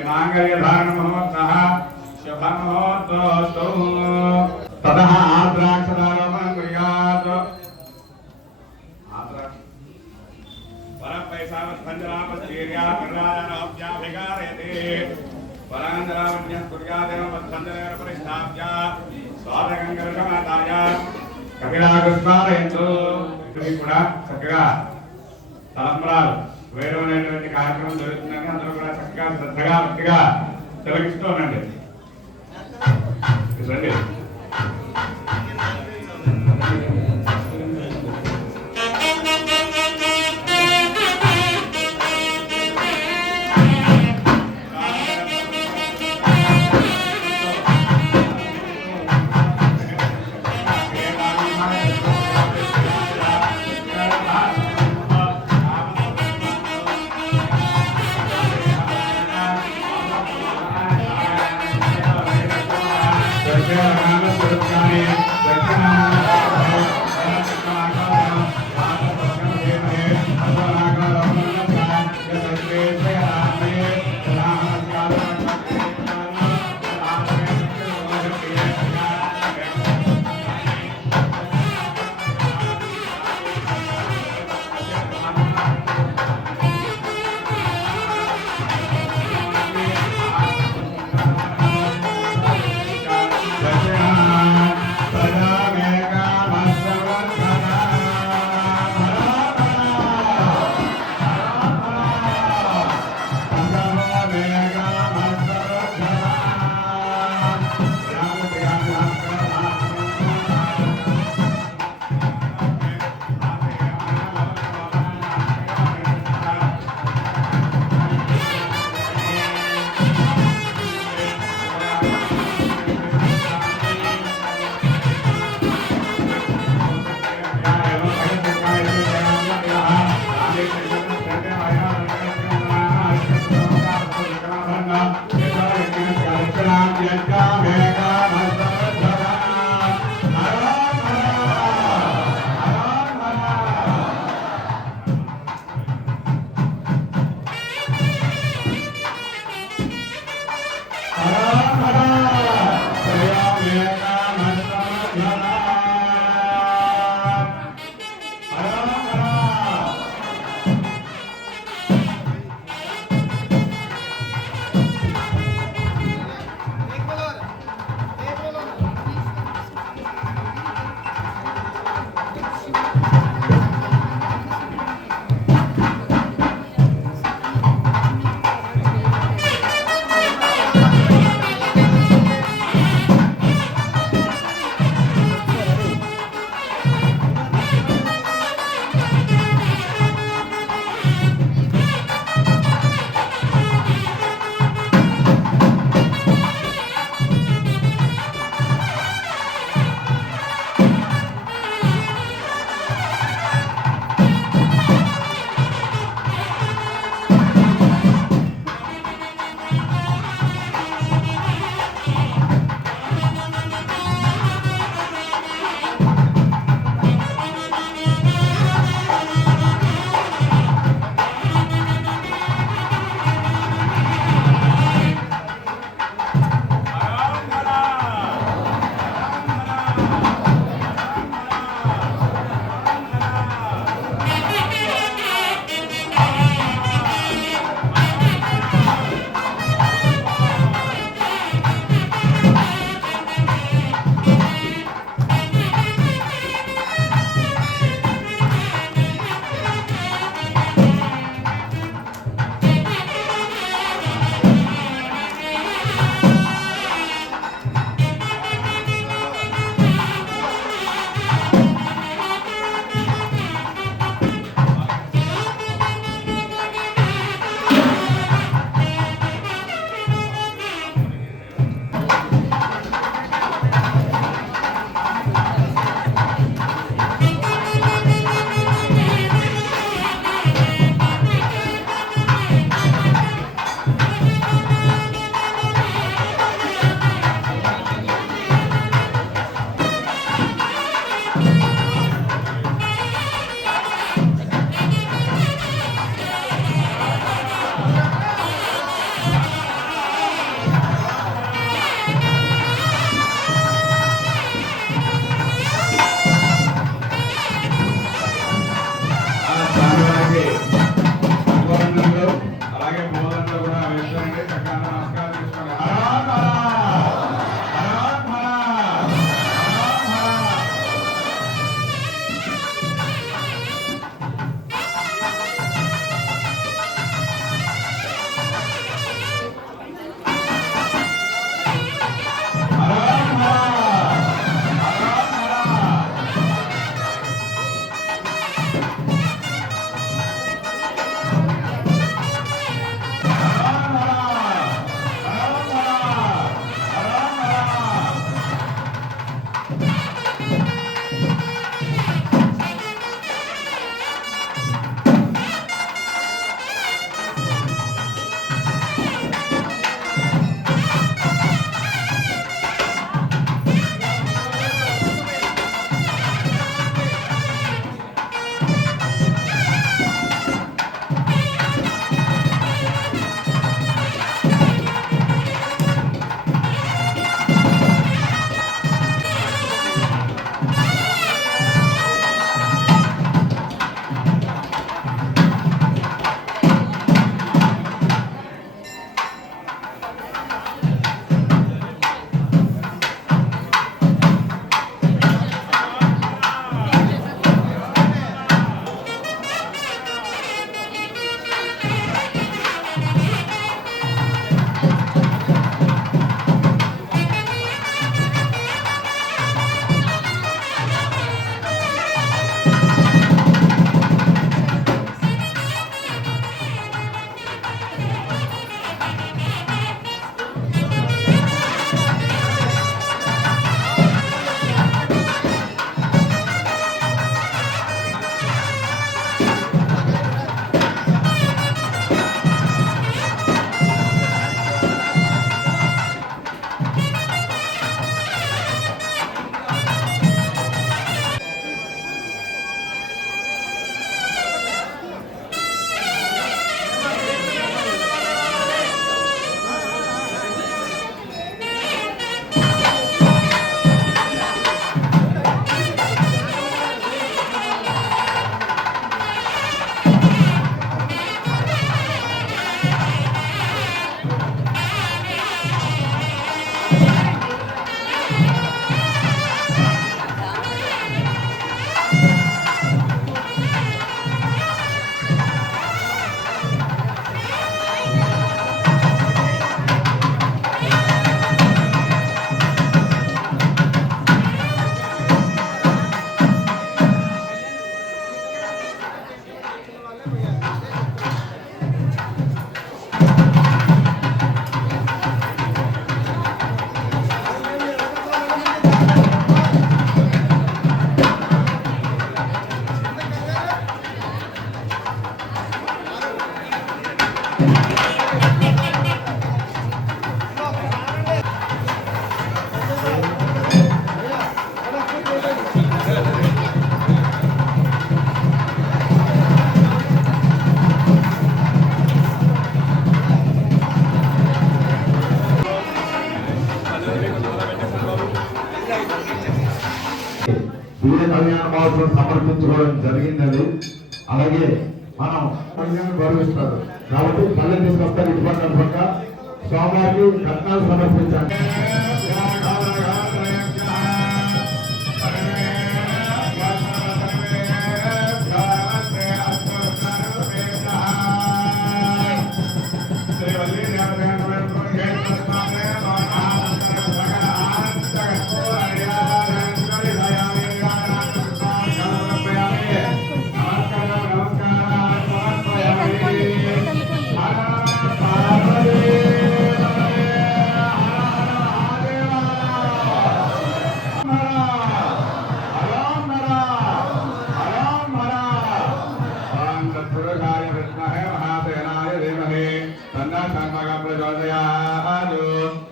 మాంగళ్య ధారణ మహోత్సవ శుభ మహోత్సవ తదః ఆద్రాక్షదారోపణం కుర్యాత్. పరపైసావత్సంజలాపస్తీర్యాభిగారయతే పరాంజలావన్యం కుర్యాదేవ వత్సంజలేన పరిస్థాప్య స్వాదగంగర్షమాదాయ కపిల జాగృతారయంతో కూడా చక్కగా తలంబరాలు వేరమైనటువంటి కార్యక్రమం జరుగుతుందని అందరూ కూడా చక్కగా శ్రద్ధగా భక్తిగా తిలకిస్తూ ఉండండి. రండి. కళ్యాణ మహోత్సవం సమర్పించుకోవడం జరిగింది. అలాగే మనం కళ్యాణం గౌరవిస్తారు కాబట్టి పల్లె తీసుకొస్తారు. ఇటుపక్క అటుపక్క స్వామివారికి కట్నాలు సమర్పించాలి.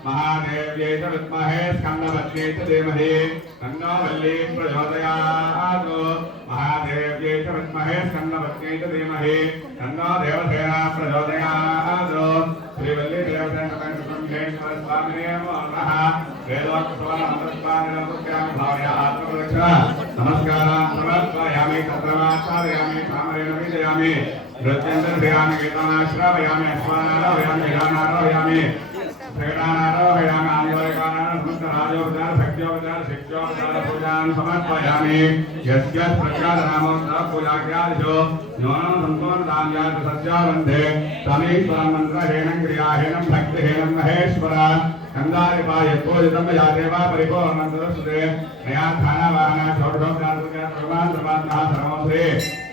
महादेव्यै च विद्महे स्कन्दवत्यै च धीमहि तन्नो वल्ली प्रचोदयात्। महादेव्यै च विद्महे स्कन्दवत्यै च धीमहि तन्नो देवसेना प्रचोदयात्। श्रीवल्ली देवसेना स्वामिने नमो नमः। वेदोक्तमन्त्रस्वामिनमस्यामि भावया आत्मप्रदक्षिणा नमस्कारान् समर्पयामि तत्रमाचारयामि कामरेण विजयामि नृत्यन्तर्भयामि गीतानाश्रावयामि अश्वानारोहयामि गानारोहयामि जगदानारोहयामि आंगोलिकानां समस्तराजोपचार शक्त्योपचार शिक्षोपचार पूजान् समर्पयामि। यस्य प्रख्यातनामोत्तरः पूजाख्यादिषु न्यूनं सम्पूर्णदान्यात् सस्यावन्धे तमीश्वरं मन्त्रहीनं क्रियाहीनं भक्तिहीनं महेश्वर गन्धारिपाय पूजितं या देवा परिपूर्णं तदस्तुते मया ध्यानवाहना षोडशोपचारपूजा सर्वान्तर्वात्मः सर्वश्री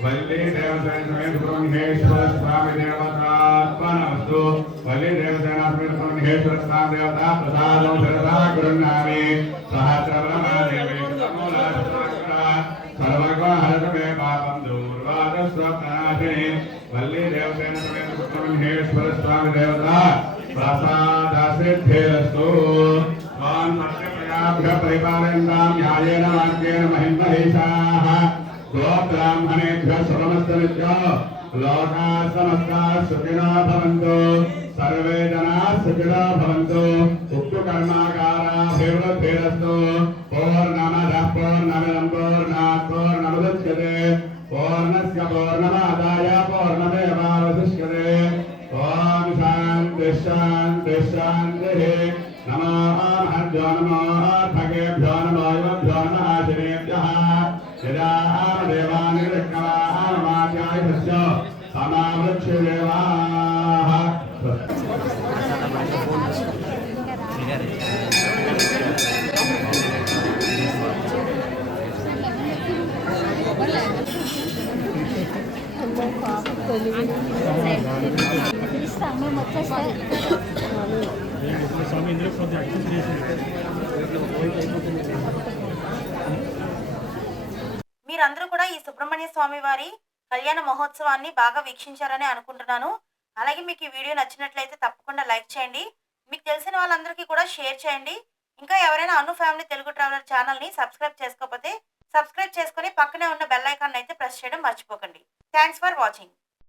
वल्ली देवसेन समेत ब्रह्मेश्वर स्वामी देवतात्मनमस्तु। वल्ली देवसेना समेत ब्रह्मेश्वर स्वामी देवता प्रसादं शरदा गृह्णामि। सहस्रब्रह्मदेवी कृतमूलाशतमकरा सर्वगुणहरत मे पापं दूर्वादस्वप्नाशिनी। वल्ली देवसेना समेत ब्रह्मेश्वर स्वामी देवता प्रसादसिद्धिरस्तु। त्वां सत्यप्रजाभ्यः परिपालयन्तां न्यायेन वाक्येन महिमहेशाः। ब्राह्मणेभ्यः सर्वमस्तनित्यो लोकाः समस्ताः सुखिनो भवन्तु। सर्वे जनाः सुखिनो भवन्तु। उक्तकर्माकाराभिवृद्धिरस्तु। पूर्णमदः पूर्णमिदं पूर्णात् पूर्णमुदच्यते पूर्णस्य पूर्णमादाय पूर्णमेवावशिष्यते। ॐ शान्तिः शान्तिः शान्तिः। नमो महद्भ्यो नमो भगेभ्यो नमो युवभ्यो नमः शनेभ्यः। यदा देवानि कृष्णवाहारमाध्यायस्य समावृक्षदेवाः। స్వామి ఇందులో కొంచెం యాక్సెస్ చేసింది. మీరందరూ కూడా ఈ సుబ్రహ్మణ్య స్వామి వారి కళ్యాణ మహోత్సవాన్ని బాగా వీక్షించారని అనుకుంటున్నాను. అలాగే మీకు ఈ వీడియో నచ్చినట్లయితే తప్పకుండా లైక్ చేయండి. మీకు తెలిసిన వాళ్ళందరికీ కూడా షేర్ చేయండి. ఇంకా ఎవరైనా అను ఫ్యామిలీ తెలుగు ట్రావెలర్ ఛానల్ని సబ్స్క్రైబ్ చేసుకోకపోతే సబ్స్క్రైబ్ చేసుకుని పక్కనే ఉన్న బెల్ ఐకాన్ అయితే ప్రెస్ చేయడం మర్చిపోకండి. Thanks for watching.